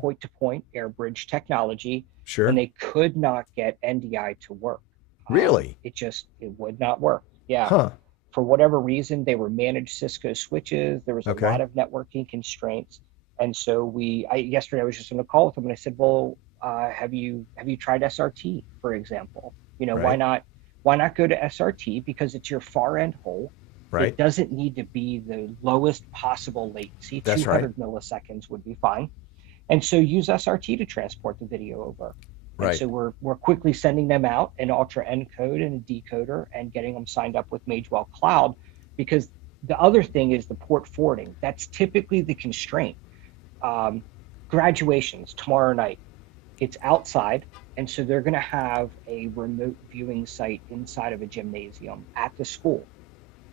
point-to-point AirBridge technology. Sure. And they could not get NDI to work. Really? It would not work. Yeah. Huh. For whatever reason, they were managed Cisco switches. There was a lot of networking constraints. And so yesterday I was just on a call with them, and I said, well, have you tried SRT, for example? Why not go to SRT? Because it's your far end hole. Right. It doesn't need to be the lowest possible latency. That's 200 milliseconds would be fine. And so use SRT to transport the video over. Right. And so we're quickly sending them out an ultra encode and a decoder and getting them signed up with Magewell Cloud, because the other thing is the port forwarding. That's typically the constraint. Graduations tomorrow night. It's outside, and so they're going to have a remote viewing site inside of a gymnasium at the school.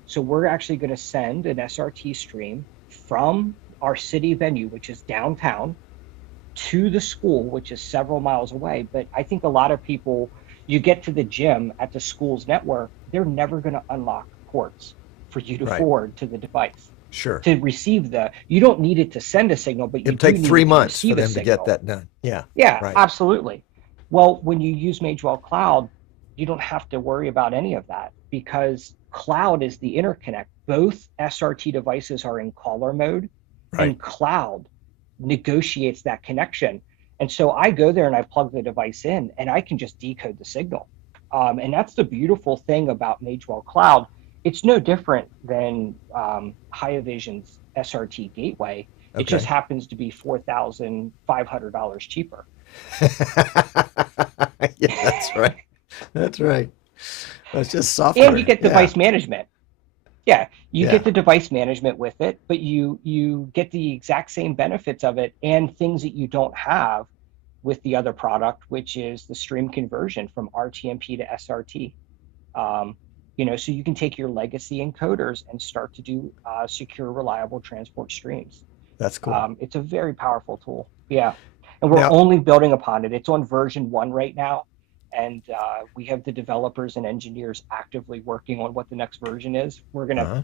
So we're actually going to send an SRT stream from our city venue, which is downtown, to the school, which is several miles away. But I think a lot of people, you get to the gym at the school's network, they're never going to unlock ports for you to forward to the device. Sure. To receive you don't need it to send a signal, but you it'll take 3 months for them to get that done. Yeah. Yeah, right. Absolutely. Well, when you use Magewell Cloud, you don't have to worry about any of that, because cloud is the interconnect. Both SRT devices are in caller mode, and cloud negotiates that connection. And so I go there and I plug the device in, and I can just decode the signal. And that's the beautiful thing about Magewell Cloud. It's no different than Haivision's SRT gateway. It just happens to be $4,500 cheaper. Yeah, that's right. That's right. It's just software. And you get device management. Yeah, you get the device management with it, but you get the exact same benefits of it and things that you don't have with the other product, which is the stream conversion from RTMP to SRT. So you can take your legacy encoders and start to do secure, reliable transport streams. That's cool. It's a very powerful tool. Yeah. And we're only building upon it. It's on version 1 right now. And we have the developers and engineers actively working on what the next version is. We're going to,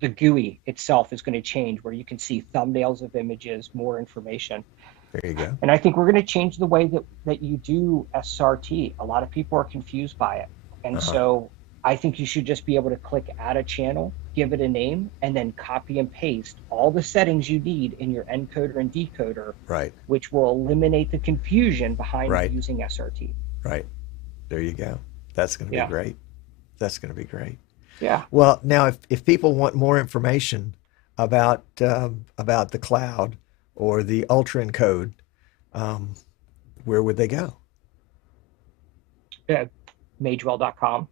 the GUI itself is going to change, where you can see thumbnails of images, more information. There you go. And I think we're going to change the way that you do SRT. A lot of people are confused by it. And so I think you should just be able to click add a channel, give it a name, and then copy and paste all the settings you need in your encoder and decoder, which will eliminate the confusion behind using SRT. Right. There you go. That's going to be great. That's going to be great. Yeah. Well, now if people want more information about the cloud or the ultra encode, where would they go? Magewell.com.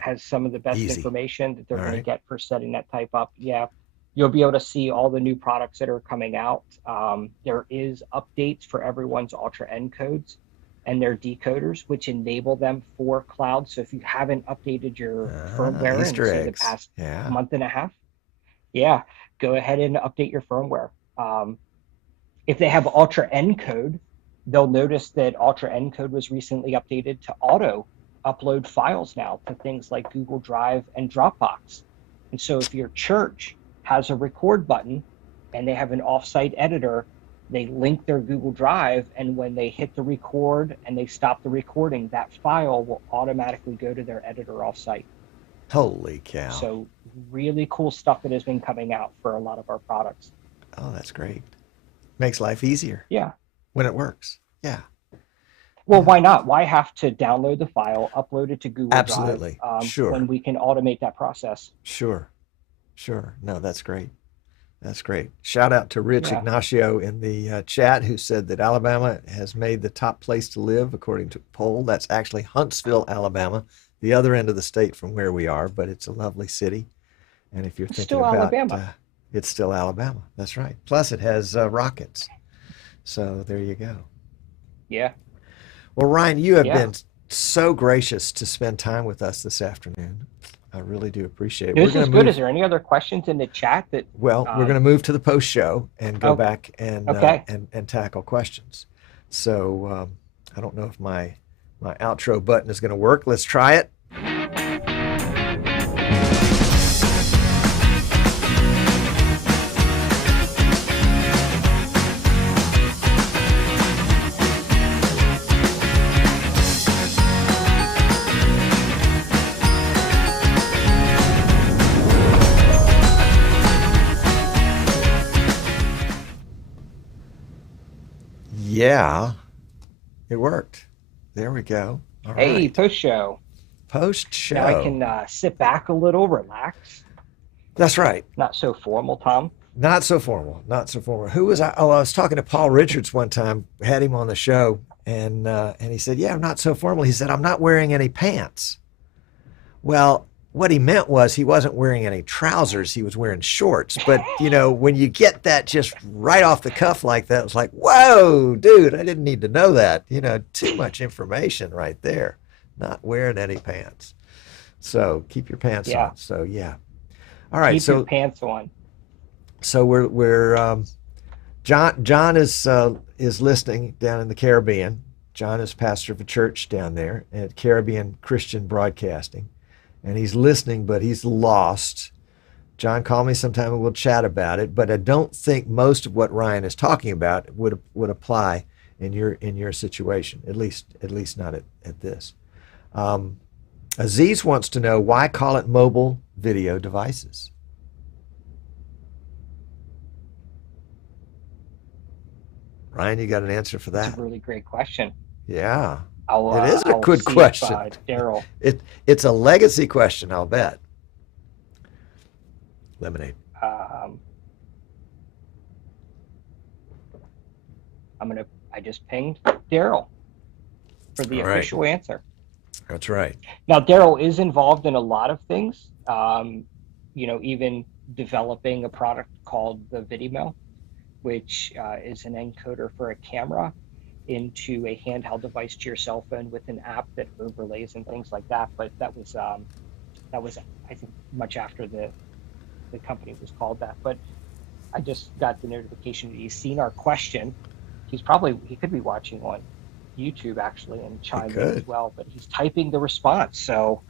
Has some of the best information that they're going to get for setting that type up. Yeah. You'll be able to see all the new products that are coming out. There is updates for everyone's ultra encodes and their decoders, which enable them for cloud. So if you haven't updated your firmware in the past month and a half, go ahead and update your firmware. If they have ultra encode, they'll notice that ultra encode was recently updated to auto upload files now to things like Google Drive and Dropbox. And so if your church has a record button and they have an offsite editor, they link their Google Drive, and when they hit the record and they stop the recording, that file will automatically go to their editor offsite. Holy cow. So really cool stuff that has been coming out for a lot of our products. Oh, that's great. Makes life easier. Yeah. When it works. Yeah. Well, why not? Why have to download the file, upload it to Google Absolutely. Drive, Sure. when we can automate that process? Sure. No, that's great. That's great. Shout out to Rich Ignacio in the chat, who said that Alabama has made the top place to live according to a poll. That's actually Huntsville, Alabama, the other end of the state from where we are, but it's a lovely city. And if you're thinking about Alabama. It's still Alabama. That's right. Plus it has rockets. So there you go. Yeah. Well, Ryan, you have been so gracious to spend time with us this afternoon. I really do appreciate it. This is good. Is there any other questions in the chat that? Well, we're going to move to the post show and go back and tackle questions. So I don't know if my outro button is going to work. Let's try it. Yeah, it worked. There we go. All right. Post show. Post show. Now I can sit back a little, relax. That's right. Not so formal, Tom. Not so formal. Not so formal. Who was I? Oh, I was talking to Paul Richards one time. Had him on the show, and he said, "Yeah, I'm not so formal." He said, "I'm not wearing any pants." Well, what he meant was he wasn't wearing any trousers. He was wearing shorts. But, you know, when you get that just right off the cuff like that, it's like, whoa, dude, I didn't need to know that. You know, too much information right there. Not wearing any pants. So keep your pants on. So, yeah. All right. Keep your pants on. So we're John is listening down in the Caribbean. John is pastor of a church down there at Caribbean Christian Broadcasting. And he's listening, but he's lost. John, call me sometime and we'll chat about it. But I don't think most of what Ryan is talking about would apply in your situation. At least not at this. Aziz wants to know, why call it mobile video devices? Ryan, you got an answer for that? That's a really great question. Yeah. It is a good question. Daryl. It's a legacy question, I'll bet. Lemonade. I just pinged Daryl for the official answer. That's right. Now, Daryl is involved in a lot of things. You know, even developing a product called the vMix, which is an encoder for a camera into a handheld device to your cell phone with an app that overlays and things like that. But that was I think much after the company was called that. But I just got the notification that he's seen our question. He could be watching on YouTube actually and chime in as well. But he's typing the response, so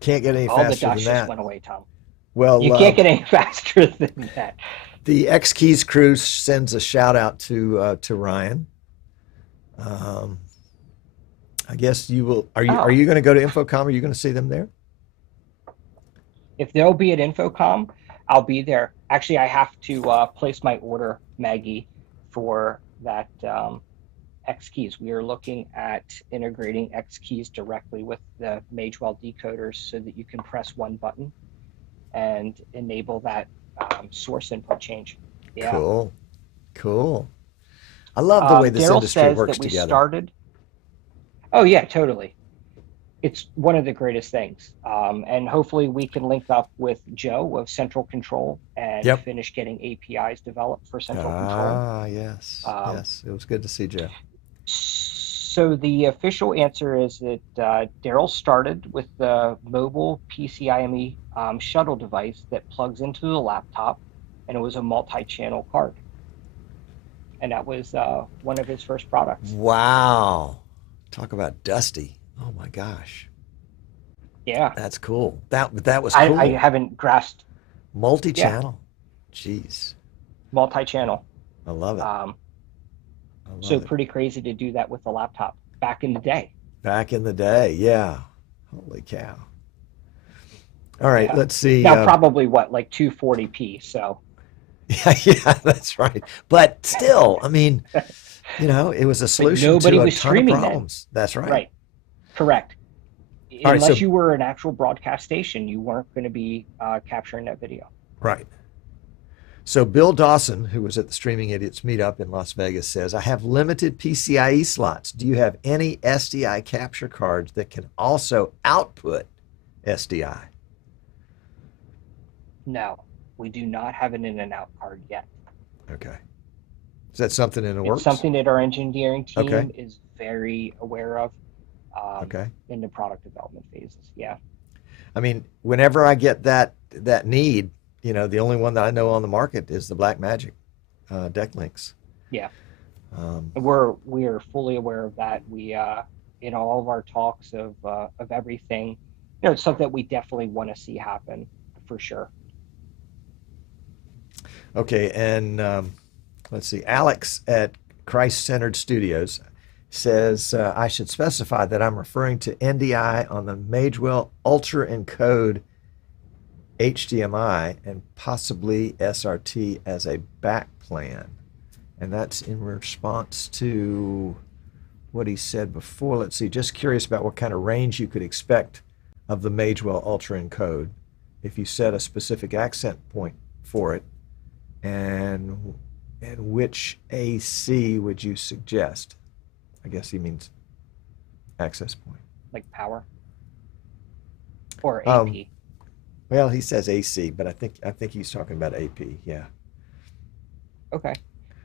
can't get any faster than that. All the dust just went away, Tom. Well, you can't get any faster than that. The X Keys crew sends a shout out to Ryan. I guess you will. Are you going to go to InfoComm? Are you going to see them there? If they'll be at InfoComm, I'll be there. Actually, I have to place my order, Maggie, for that X Keys. We are looking at integrating X Keys directly with the Magewell decoders so that you can press one button and enable that source input change. Yeah. Cool. I love the way this industry works together. Oh yeah, totally. It's one of the greatest things. And hopefully we can link up with Joe of Central Control and finish getting APIs developed for Central Control. Yes. Yes. It was good to see Joe. So the official answer is that Daryl started with the mobile PCIe shuttle device that plugs into the laptop, and it was a multi-channel card. And that was one of his first products. Wow. Talk about dusty. Oh my gosh. Yeah. That's cool. That was cool. I haven't grasped. Multi-channel. Jeez. Multi-channel. I love it. So pretty crazy to do that with a laptop back in the day. Back in the day, yeah. Holy cow. All right, let's see. Now probably like 240p, so. Yeah, that's right. But still, I mean, it was a solution to a ton of problems. That's right. Right. Correct. Unless you were an actual broadcast station, you weren't going to be capturing that video. Right. So Bill Dawson, who was at the Streaming Idiots meetup in Las Vegas, says, I have limited PCIe slots. Do you have any SDI capture cards that can also output SDI? No, we do not have an in and out card yet. Okay. Is that something in the works? It's something that our engineering team is very aware of. Okay. in the product development phases. Yeah. I mean, whenever I get that need, the only one that I know on the market is the Blackmagic deck links. Yeah. Um, We're fully aware of that. We in all of our talks of everything, it's something that we definitely want to see happen for sure. okay, and let's see, Alex at Christ Centered Studios says I should specify that I'm referring to NDI on the Magewell Ultra Encode HDMI and possibly SRT as a back plan. And that's in response to what he said before. Let's see, just curious about what kind of range you could expect of the Magewell Ultra Encode if you set a specific accent point for it, and which AC would you suggest? I guess he means access point. Like power or AP. Well, he says AC, but I think he's talking about AP. Yeah. Okay.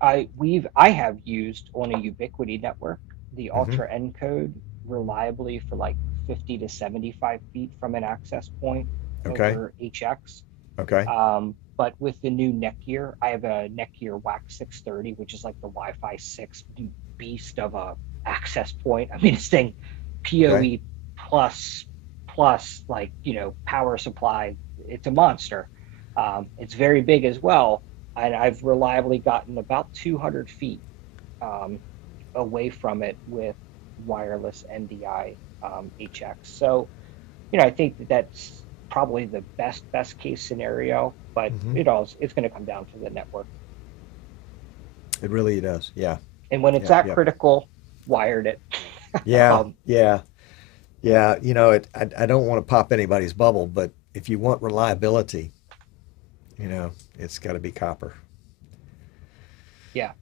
I have used on a Ubiquiti network the Ultra Encode reliably for like 50 to 75 feet from an access point over HX. Okay. But with the new Netgear, I have a Netgear WAC 630, which is like the Wi-Fi 6 beast of a access point. I mean, it's saying PoE plus like, power supply. It's a monster. It's very big as well. And I've reliably gotten about 200 feet away from it with wireless NDI HX. So, I think that's probably the best case scenario, but it's going to come down to the network. It really does. Yeah. And when it's critical, wired it. Yeah. Yeah. I don't want to pop anybody's bubble, but if you want reliability, it's got to be copper. Yeah.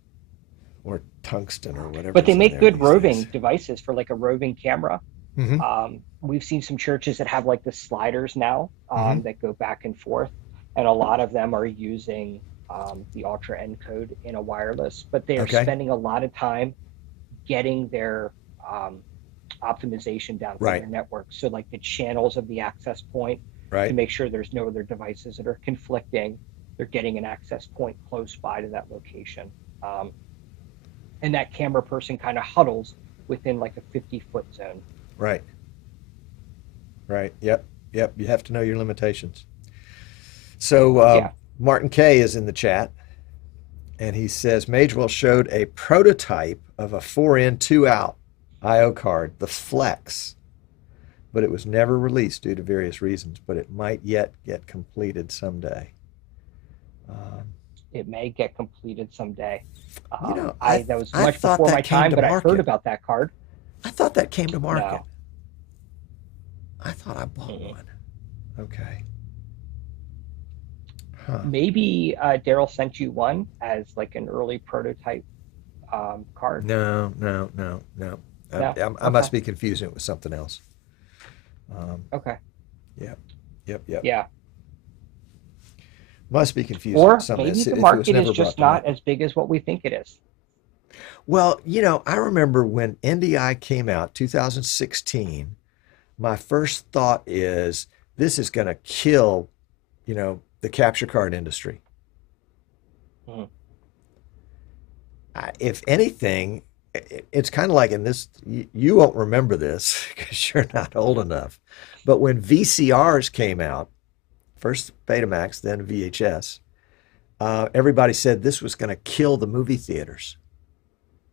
Or tungsten or whatever. But they make good roving devices for like a roving camera. We've seen some churches that have like the sliders now that go back and forth, and a lot of them are using the Ultra Encode in a wireless, but they are spending a lot of time getting their optimization down for their network. So like the channels of the access point to make sure there's no other devices that are conflicting. They're getting an access point close by to that location. And that camera person kind of huddles within like a 50-foot zone. Right. Yep. You have to know your limitations. So Martin K is in the chat, and he says Magewell showed a prototype of a 4-in, 2-out I/O card, the Flex, but it was never released due to various reasons, but it might yet get completed someday. It may get completed someday. That was much before my time, but I heard about that card. I thought that came to market. No. I thought I bought one. Okay. Maybe Daryl sent you one as like an early prototype card. No. I must be confusing it with something else. Okay. Yep. Yeah. Must be confusing. Or with something maybe the market is just not as big as what we think it is. Well, I remember when NDI came out, 2016, my first thought is this is going to kill, the capture card industry. If anything, it's kind of like in this, you won't remember this because you're not old enough, but when VCRs came out, first Betamax, then VHS, everybody said this was going to kill the movie theaters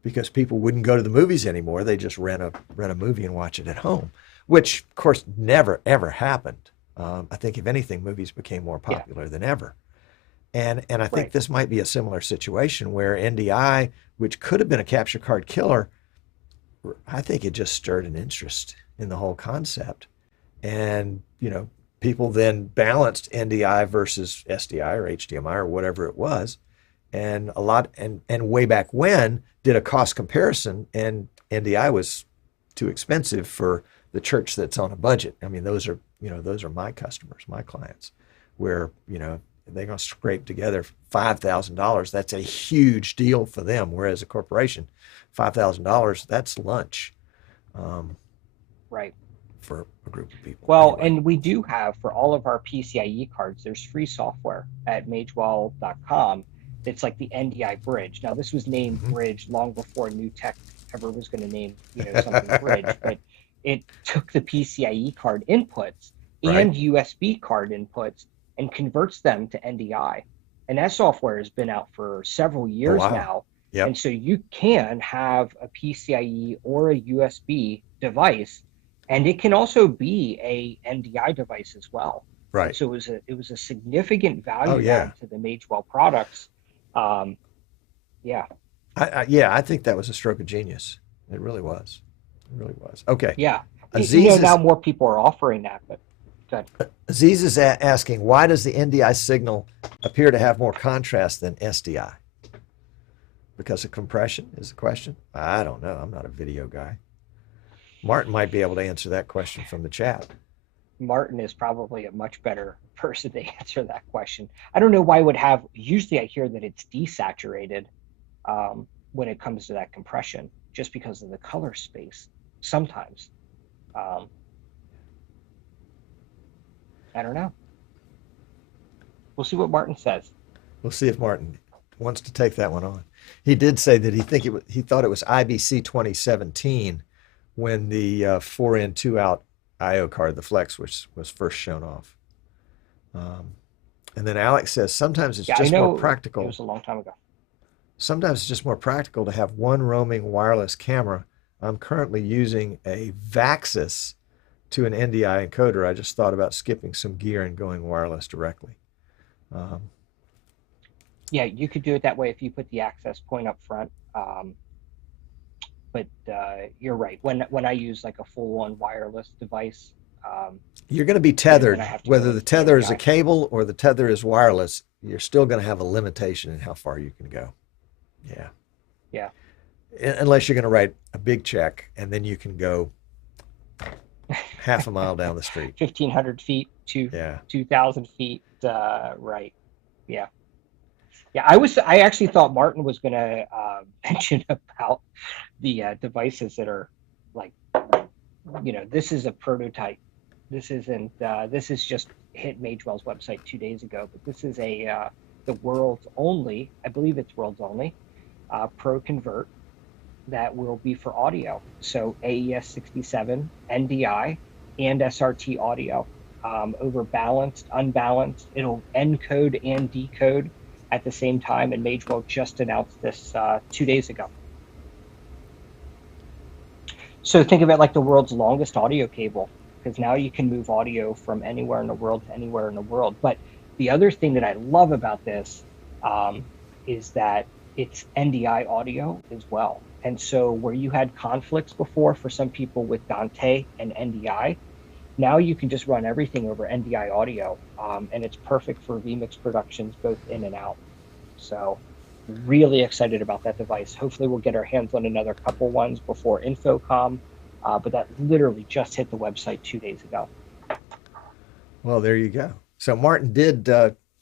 because people wouldn't go to the movies anymore. They just rent a movie and watch it at home, which of course never, ever happened. I think if anything, movies became more popular than ever. And I think this might be a similar situation where NDI, which could have been a capture card killer, I think it just stirred an interest in the whole concept. And, people then balanced NDI versus SDI or HDMI or whatever it was. And and way back when did a cost comparison, and NDI was too expensive for the church that's on a budget. I mean, those are my customers, my clients, where, they're going to scrape together $5,000. That's a huge deal for them. Whereas a corporation, $5,000, that's lunch. Right. For a group of people. Well, anyway. And we do have, for all of our PCIe cards, there's free software at magewell.com. It's like the NDI bridge. Now, this was named bridge long before New Tech ever was going to name, something bridge, but it took the PCIe card inputs and USB card inputs and converts them to NDI. And that software has been out for several years now. Yep. And so you can have a PCIe or a USB device, and it can also be a NDI device as well. Right. So it was a significant value add to the Magewell products. I think that was a stroke of genius. It really was. It really was. Okay. Yeah. Aziz now more people are offering that, but good. Aziz is asking, why does the NDI signal appear to have more contrast than SDI? Because of compression is the question? I don't know. I'm not a video guy. Martin might be able to answer that question from the chat. Martin is probably a much better person to answer that question. I don't know why it would have, usually I hear that it's desaturated when it comes to that compression, just because of the color space sometimes. I don't know. We'll see what Martin says. We'll see if Martin wants to take that one on. He did say that he thought it was IBC 2017 when the 4-in 2-out I/O card, the Flex, was first shown off. And then Alex says sometimes it's just more practical. It was a long time ago. Sometimes it's just more practical to have one roaming wireless camera. I'm currently using a Vaxis to an NDI encoder. I just thought about skipping some gear and going wireless directly. Yeah, you could do it that way if you put the access point up front. But you're right. When I use like a full-on wireless device, you're going to be tethered. Whether the tether is a cable or the tether is wireless, you're still going to have a limitation in how far you can go. Yeah. Yeah. Unless you're going to write a big check, and then you can go half a mile down the street. 1,500 feet to 2,000 feet. Right. Yeah. Yeah, I actually thought Martin was going to mention about the devices that are like, this is a prototype. This isn't. This is just hit Magewell's website 2 days ago, but this is the world's only. I believe it's world's only Pro Convert that will be for audio. So AES 67, NDI, and SRT audio over balanced, unbalanced. It'll encode and decode at the same time, and Magewell just announced this 2 days ago. So think of it like the world's longest audio cable, because now you can move audio from anywhere in the world to anywhere in the world. But the other thing that I love about this is that it's NDI audio as well. And so where you had conflicts before for some people with Dante and NDI, now you can just run everything over NDI audio, and it's perfect for vMix productions both in and out. So really excited about that device. Hopefully we'll get our hands on another couple ones before InfoComm, but that literally just hit the website 2 days ago. Well, there you go. So Martin did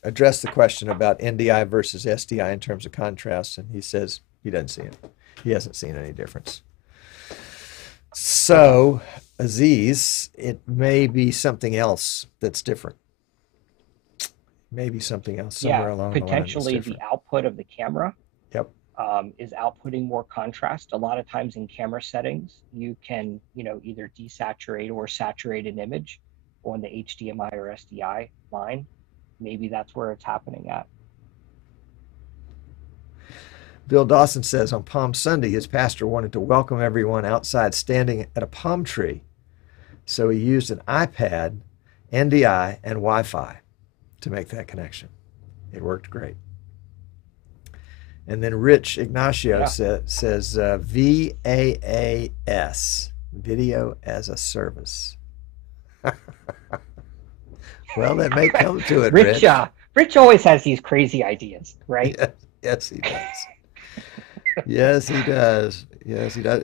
address the question about NDI versus SDI in terms of contrast, and he says he doesn't see it. He hasn't seen any difference. So, Aziz, it may be something else that's different. Maybe something else somewhere along the line. Potentially the output of the camera. Yep. Is outputting more contrast. A lot of times in camera settings, you can, either desaturate or saturate an image on the HDMI or SDI line. Maybe that's where it's happening at. Bill Dawson says on Palm Sunday, his pastor wanted to welcome everyone outside standing at a palm tree. So he used an iPad, NDI, and Wi-Fi to make that connection. It worked great. And then Rich Ignacio says VAAS, Video as a Service. Well, that may come to it, Rich. Rich always has these crazy ideas, right? Yes, he does. Yes, he does. Yes, he does.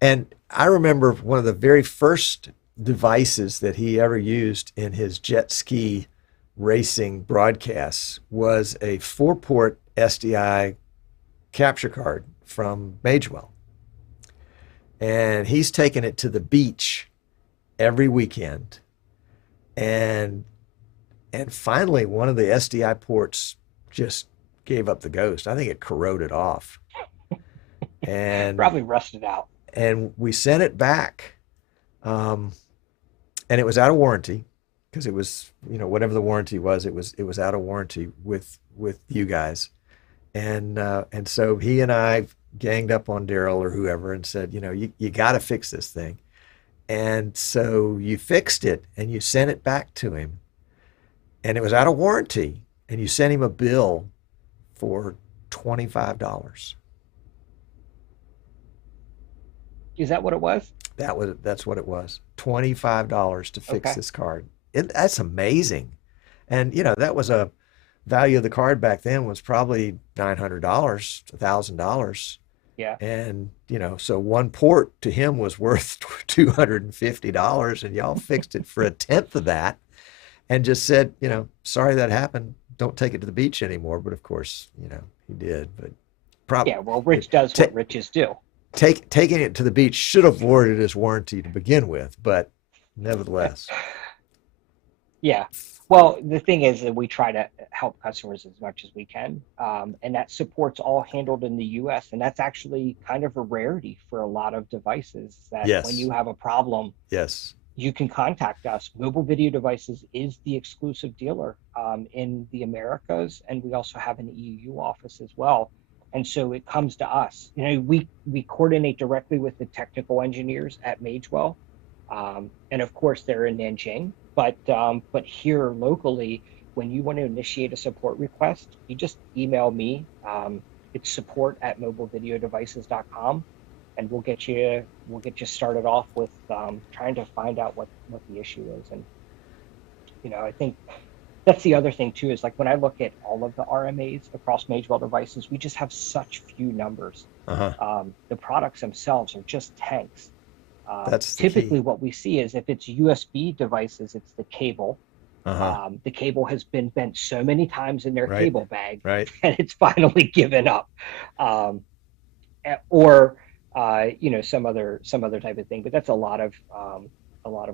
And I remember one of the very first devices that he ever used in his jet ski racing broadcasts was a 4-port SDI capture card from Magewell. And he's taken it to the beach every weekend. And finally, one of the SDI ports just gave up the ghost. I think it corroded off. And probably rusted out. And we sent it back. And it was out of warranty because it was, whatever the warranty was, it was out of warranty with you guys. And so he and I ganged up on Daryl or whoever and said, you got to fix this thing. And so you fixed it and you sent it back to him, and it was out of warranty, and you sent him a bill for $25. Is that what it was? That's what it was. $25 to fix this card. That's amazing. And that was a value of the card back then was probably $900, $1,000. Yeah. And, so one port to him was worth $250, and y'all fixed it for a tenth of that and just said, sorry that happened. Don't take it to the beach anymore. But of course, he did. But probably. Yeah, well, Rich does what riches do. Taking it to the beach should have voided his warranty to begin with, but nevertheless. Yeah. Well, the thing is that we try to help customers as much as we can, and that support's all handled in the U.S., and that's actually kind of a rarity for a lot of devices, that when you have a problem, you can contact us. Mobile Video Devices is the exclusive dealer in the Americas, and we also have an EU office as well. And so it comes to us. We coordinate directly with the technical engineers at Magewell, and of course they're in Nanjing. But here locally, when you want to initiate a support request, you just email me. It's support@mobilevideodevices.com, and we'll get you started off with trying to find out what the issue is. And I think that's the other thing too, is like when I look at all of the RMAs across Magewell devices, we just have such few numbers. The products themselves are just tanks. That's typically what we see is if it's USB devices, it's the cable. The cable has been bent so many times in their cable bag, and it's finally given up, or some other type of thing. But that's a lot of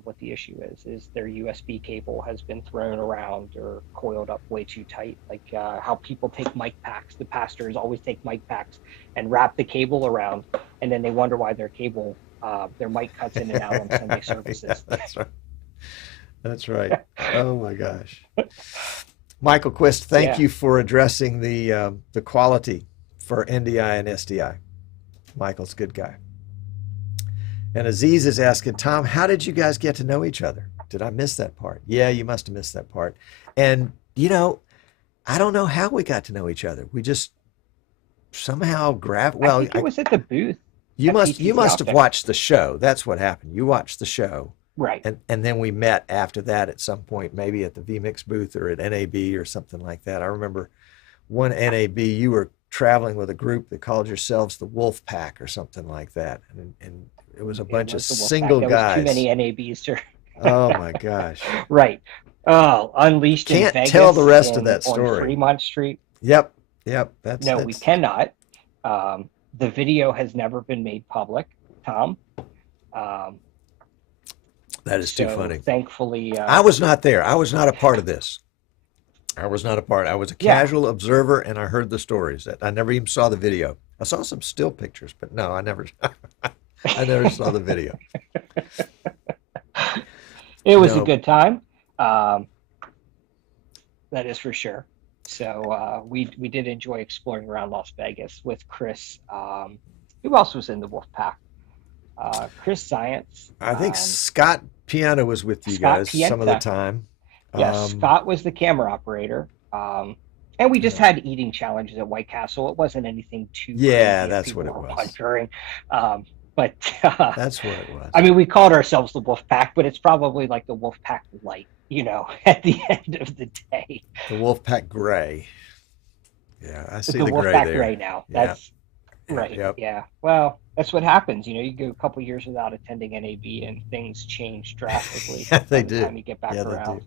what the issue is their USB cable has been thrown around or coiled up way too tight. Like how people take mic packs. The pastors always take mic packs and wrap the cable around, and then they wonder why their cable. Their mic cuts in and out on Sunday services. Yeah, that's right. Oh my gosh. Michael Quist, thank you for addressing the quality for NDI and SDI. Michael's a good guy. And Aziz is asking, Tom, how did you guys get to know each other? Did I miss that part? Yeah, you must have missed that part. And, I don't know how we got to know each other. We just somehow grabbed. I think it was at the booth. You must have watched the show. That's what happened. You watched the show. Right. And then we met after that at some point, maybe at the vMix booth or at NAB or something like that. I remember one NAB, you were traveling with a group that called yourselves the Wolf Pack or something like that. And it was a bunch of single guys. There was too many NABs, sir. Oh my gosh. Right. Oh, Unleashed in Vegas. Can't tell the rest of that story. On Fremont Street. Yep. We cannot. The video has never been made public, Tom. That is too funny. Thankfully, I was not there. I was not a part of this. I was not a part. I was a casual observer, and I heard the stories. I never even saw the video. I saw some still pictures, but no, I never saw the video. It was a good time. That is for sure. So we did enjoy exploring around Las Vegas with Chris. Who else was in the Wolf Pack? Chris Science. I think Scott Piana was with you guys some of the time. Yes, Scott was the camera operator. And we just had eating challenges at White Castle. It wasn't anything too crazy. That's what it was. Wondering. But that's what it was. I mean, we called ourselves the Wolf Pack, but it's probably like the Wolf Pack Light, at the end of the day. The Wolf Pack Gray. Yeah, I see the the Wolf gray Pack there. Gray now. That's right. Yep. Yeah. Well, that's what happens. You go a couple years without attending NAB, and things change drastically. They by do. the time you get back around,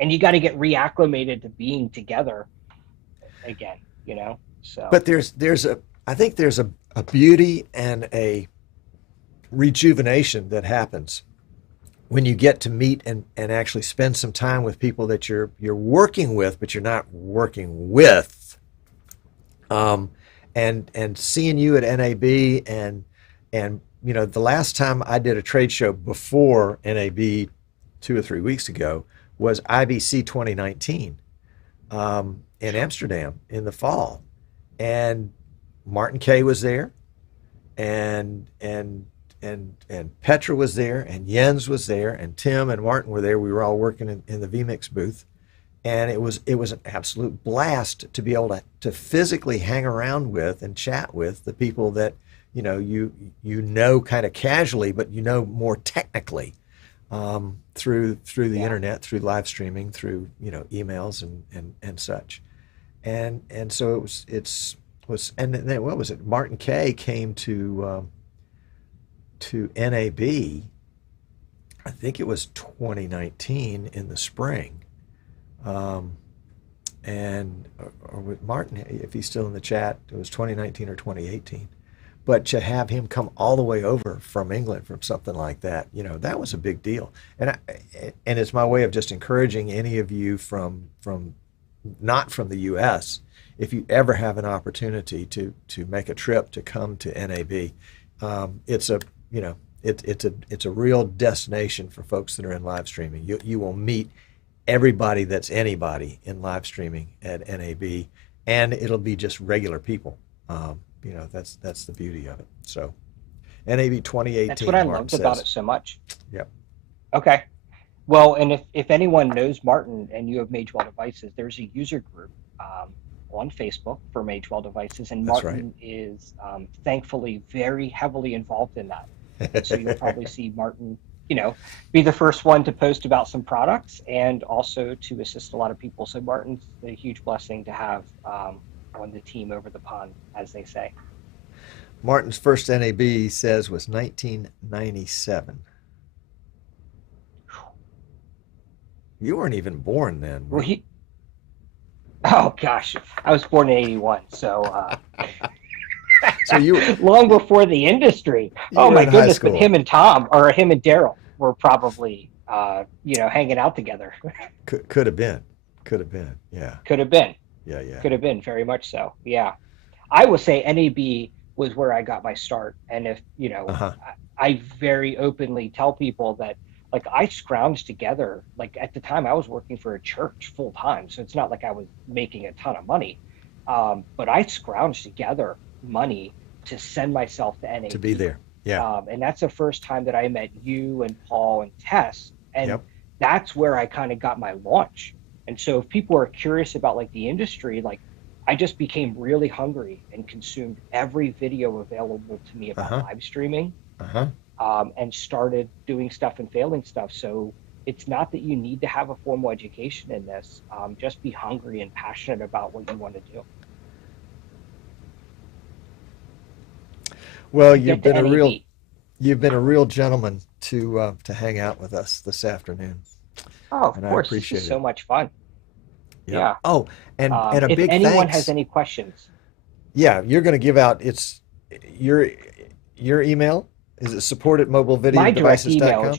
and you got to get reacclimated to being together again. So. But I think there's a beauty and a rejuvenation that happens when you get to meet and actually spend some time with people that you're working with, but you're not working with, and seeing you at NAB and the last time I did a trade show before NAB 2 or 3 weeks ago was IBC 2019 in Amsterdam in the fall, and Martin Kay was there, and Petra was there, and Jens was there, and Tim and Martin were there. We were all working in the vMix booth, and it was an absolute blast to be able to physically hang around with and chat with the people that you know kind of casually, but more technically through the internet, through live streaming, through emails and such, and so it was and then what was it? Martin Kay came to NAB. I think it was 2019 in the spring, and or with Martin, if he's still in the chat, it was 2019 or 2018. But to have him come all the way over from England from something like that, that was a big deal. And it's my way of just encouraging any of you from not from the U.S., if you ever have an opportunity to make a trip to come to NAB, it's a real destination for folks that are in live streaming. You will meet everybody that's anybody in live streaming at NAB, and it'll be just regular people. That's the beauty of it. So NAB 2018. That's what I loved about it so much. Yep. Okay. Well, and if anyone knows Martin and you have Magewell devices, there's a user group on Facebook for Magewell devices, and Martin is thankfully very heavily involved in that. So you'll probably see Martin, be the first one to post about some products and also to assist a lot of people. So Martin's a huge blessing to have on the team over the pond, as they say. Martin's first NAB, he says, was 1997. You weren't even born then. Well, oh gosh, I was born in '81, so so you long before the industry. Oh my goodness! But him and Tom, or him and Daryl, were probably hanging out together. Could have been, yeah. Could have been. Yeah. Could have been, very much so. Yeah. I would say NAB was where I got my start. And if, I very openly tell people that, like, I scrounged together, like, at the time I was working for a church full time. So it's not like I was making a ton of money. But I scrounged together money to send myself to NAB. To be there. Yeah. And that's the first time that I met you and Paul and Tess. And that's where I kind of got my launch. And so if people are curious about like the industry, like I just became really hungry and consumed every video available to me about live streaming, and started doing stuff and failing stuff. So it's not that you need to have a formal education in this. Just be hungry and passionate about what you want to do. Well, you've been a real gentleman to hang out with us this afternoon. Oh, of course. This is so much fun. Yep. Yeah. Oh, and a big thanks. If anyone has any questions. Yeah, you're going to give out your email. Is it support@mobilevideodevices.com? My direct email is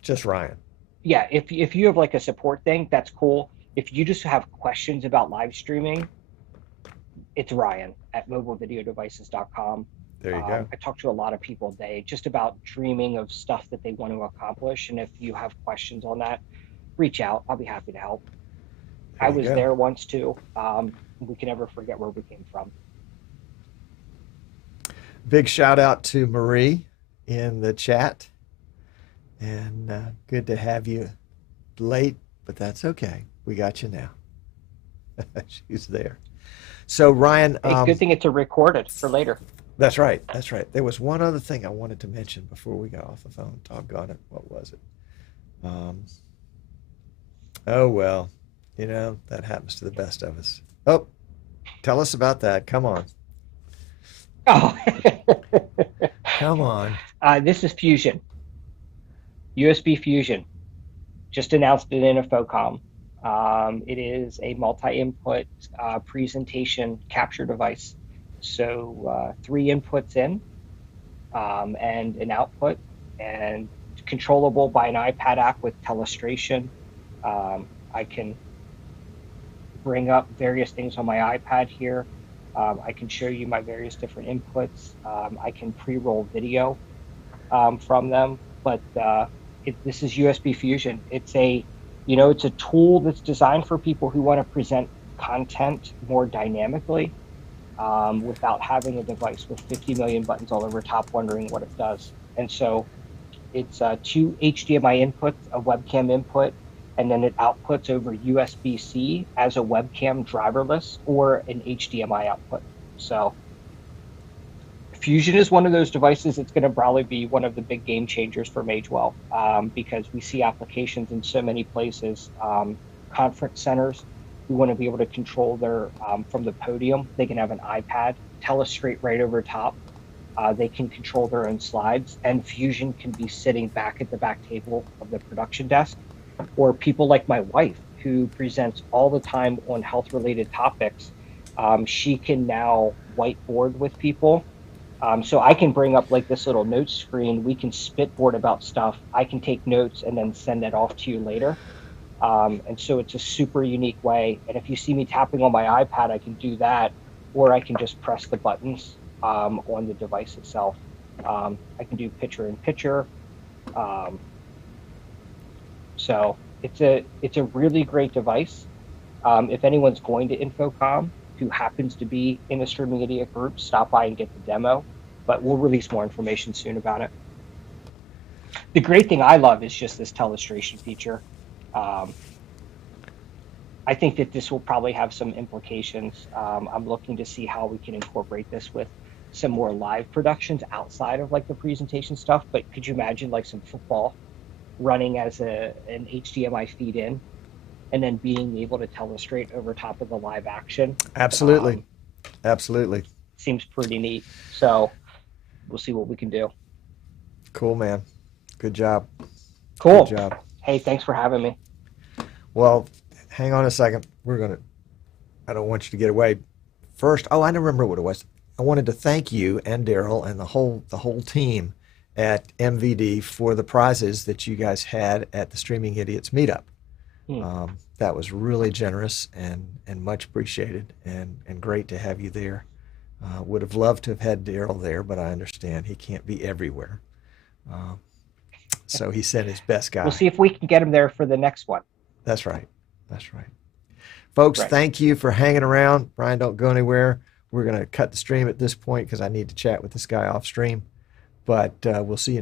just Ryan. Yeah, if you have like a support thing, that's cool. If you just have questions about live streaming, it's Ryan@mobilevideodevices.com. There you go. I talk to a lot of people today just about dreaming of stuff that they want to accomplish. And if you have questions on that, reach out. I'll be happy to help. I was there once too. We can never forget where we came from. Big shout out to Marie in the chat. And good to have you late, but that's okay. We got you now. She's there. So Ryan. Hey, good thing it's recorded for later. That's right. There was one other thing I wanted to mention before we got off the phone. Doggone it. What was it? Oh, well, that happens to the best of us. Oh, tell us about that. Come on. Oh. Come on. This is Fusion. USB Fusion. Just announced it in Infocom. It is a multi-input presentation capture device. So 3 inputs in and an output, and controllable by an iPad app with telestration. I can bring up various things on my iPad here. I can show you my various different inputs. I can pre-roll video from them, but this is USB Fusion. It's a tool that's designed for people who want to present content more dynamically without having a device with 50 million buttons all over top wondering what it does. And so it's 2 HDMI inputs, a webcam input, and then it outputs over USB-C as a webcam driverless or an HDMI output. So Fusion is one of those devices that's going to probably be one of the big game changers for Magewell because we see applications in so many places. Conference centers who want to be able to control their, from the podium, they can have an iPad, telestrate right over top. They can control their own slides, and Fusion can be sitting back at the back table of the production desk. Or people like my wife, who presents all the time on health-related topics. She can now whiteboard with people. So I can bring up like this little notes screen. We can spitboard about stuff. I can take notes and then send that off to you later. And so it's a super unique way. And if you see me tapping on my iPad, I can do that, or I can just press the buttons on the device itself. I can do picture-in-picture. So it's a really great device. If anyone's going to InfoComm who happens to be in the Streaming Idiot group, stop by and get the demo. But we'll release more information soon about it. The great thing I love is just this telestration feature. I think that this will probably have some implications. I'm looking to see how we can incorporate this with some more live productions outside of like the presentation stuff. But could you imagine like some football running as an HDMI feed in, and then being able to telestrate over top of the live action? Absolutely. Absolutely. Seems pretty neat. So we'll see what we can do. Cool, man. Good job. Cool. Good job. Hey, thanks for having me. Well, hang on a second. I don't want you to get away. First, I remember what it was. I wanted to thank you and Daryl and the whole team at MVD for the prizes that you guys had at the Streaming Idiots meetup. That was really generous and much appreciated and great to have you there. Would have loved to have had Daryl there, but I understand he can't be everywhere. So he sent his best guy. We'll see if we can get him there for the next one. That's right. That's right. Folks, Thank you for hanging around. Brian, don't go anywhere. We're going to cut the stream at this point because I need to chat with this guy off stream. But we'll see you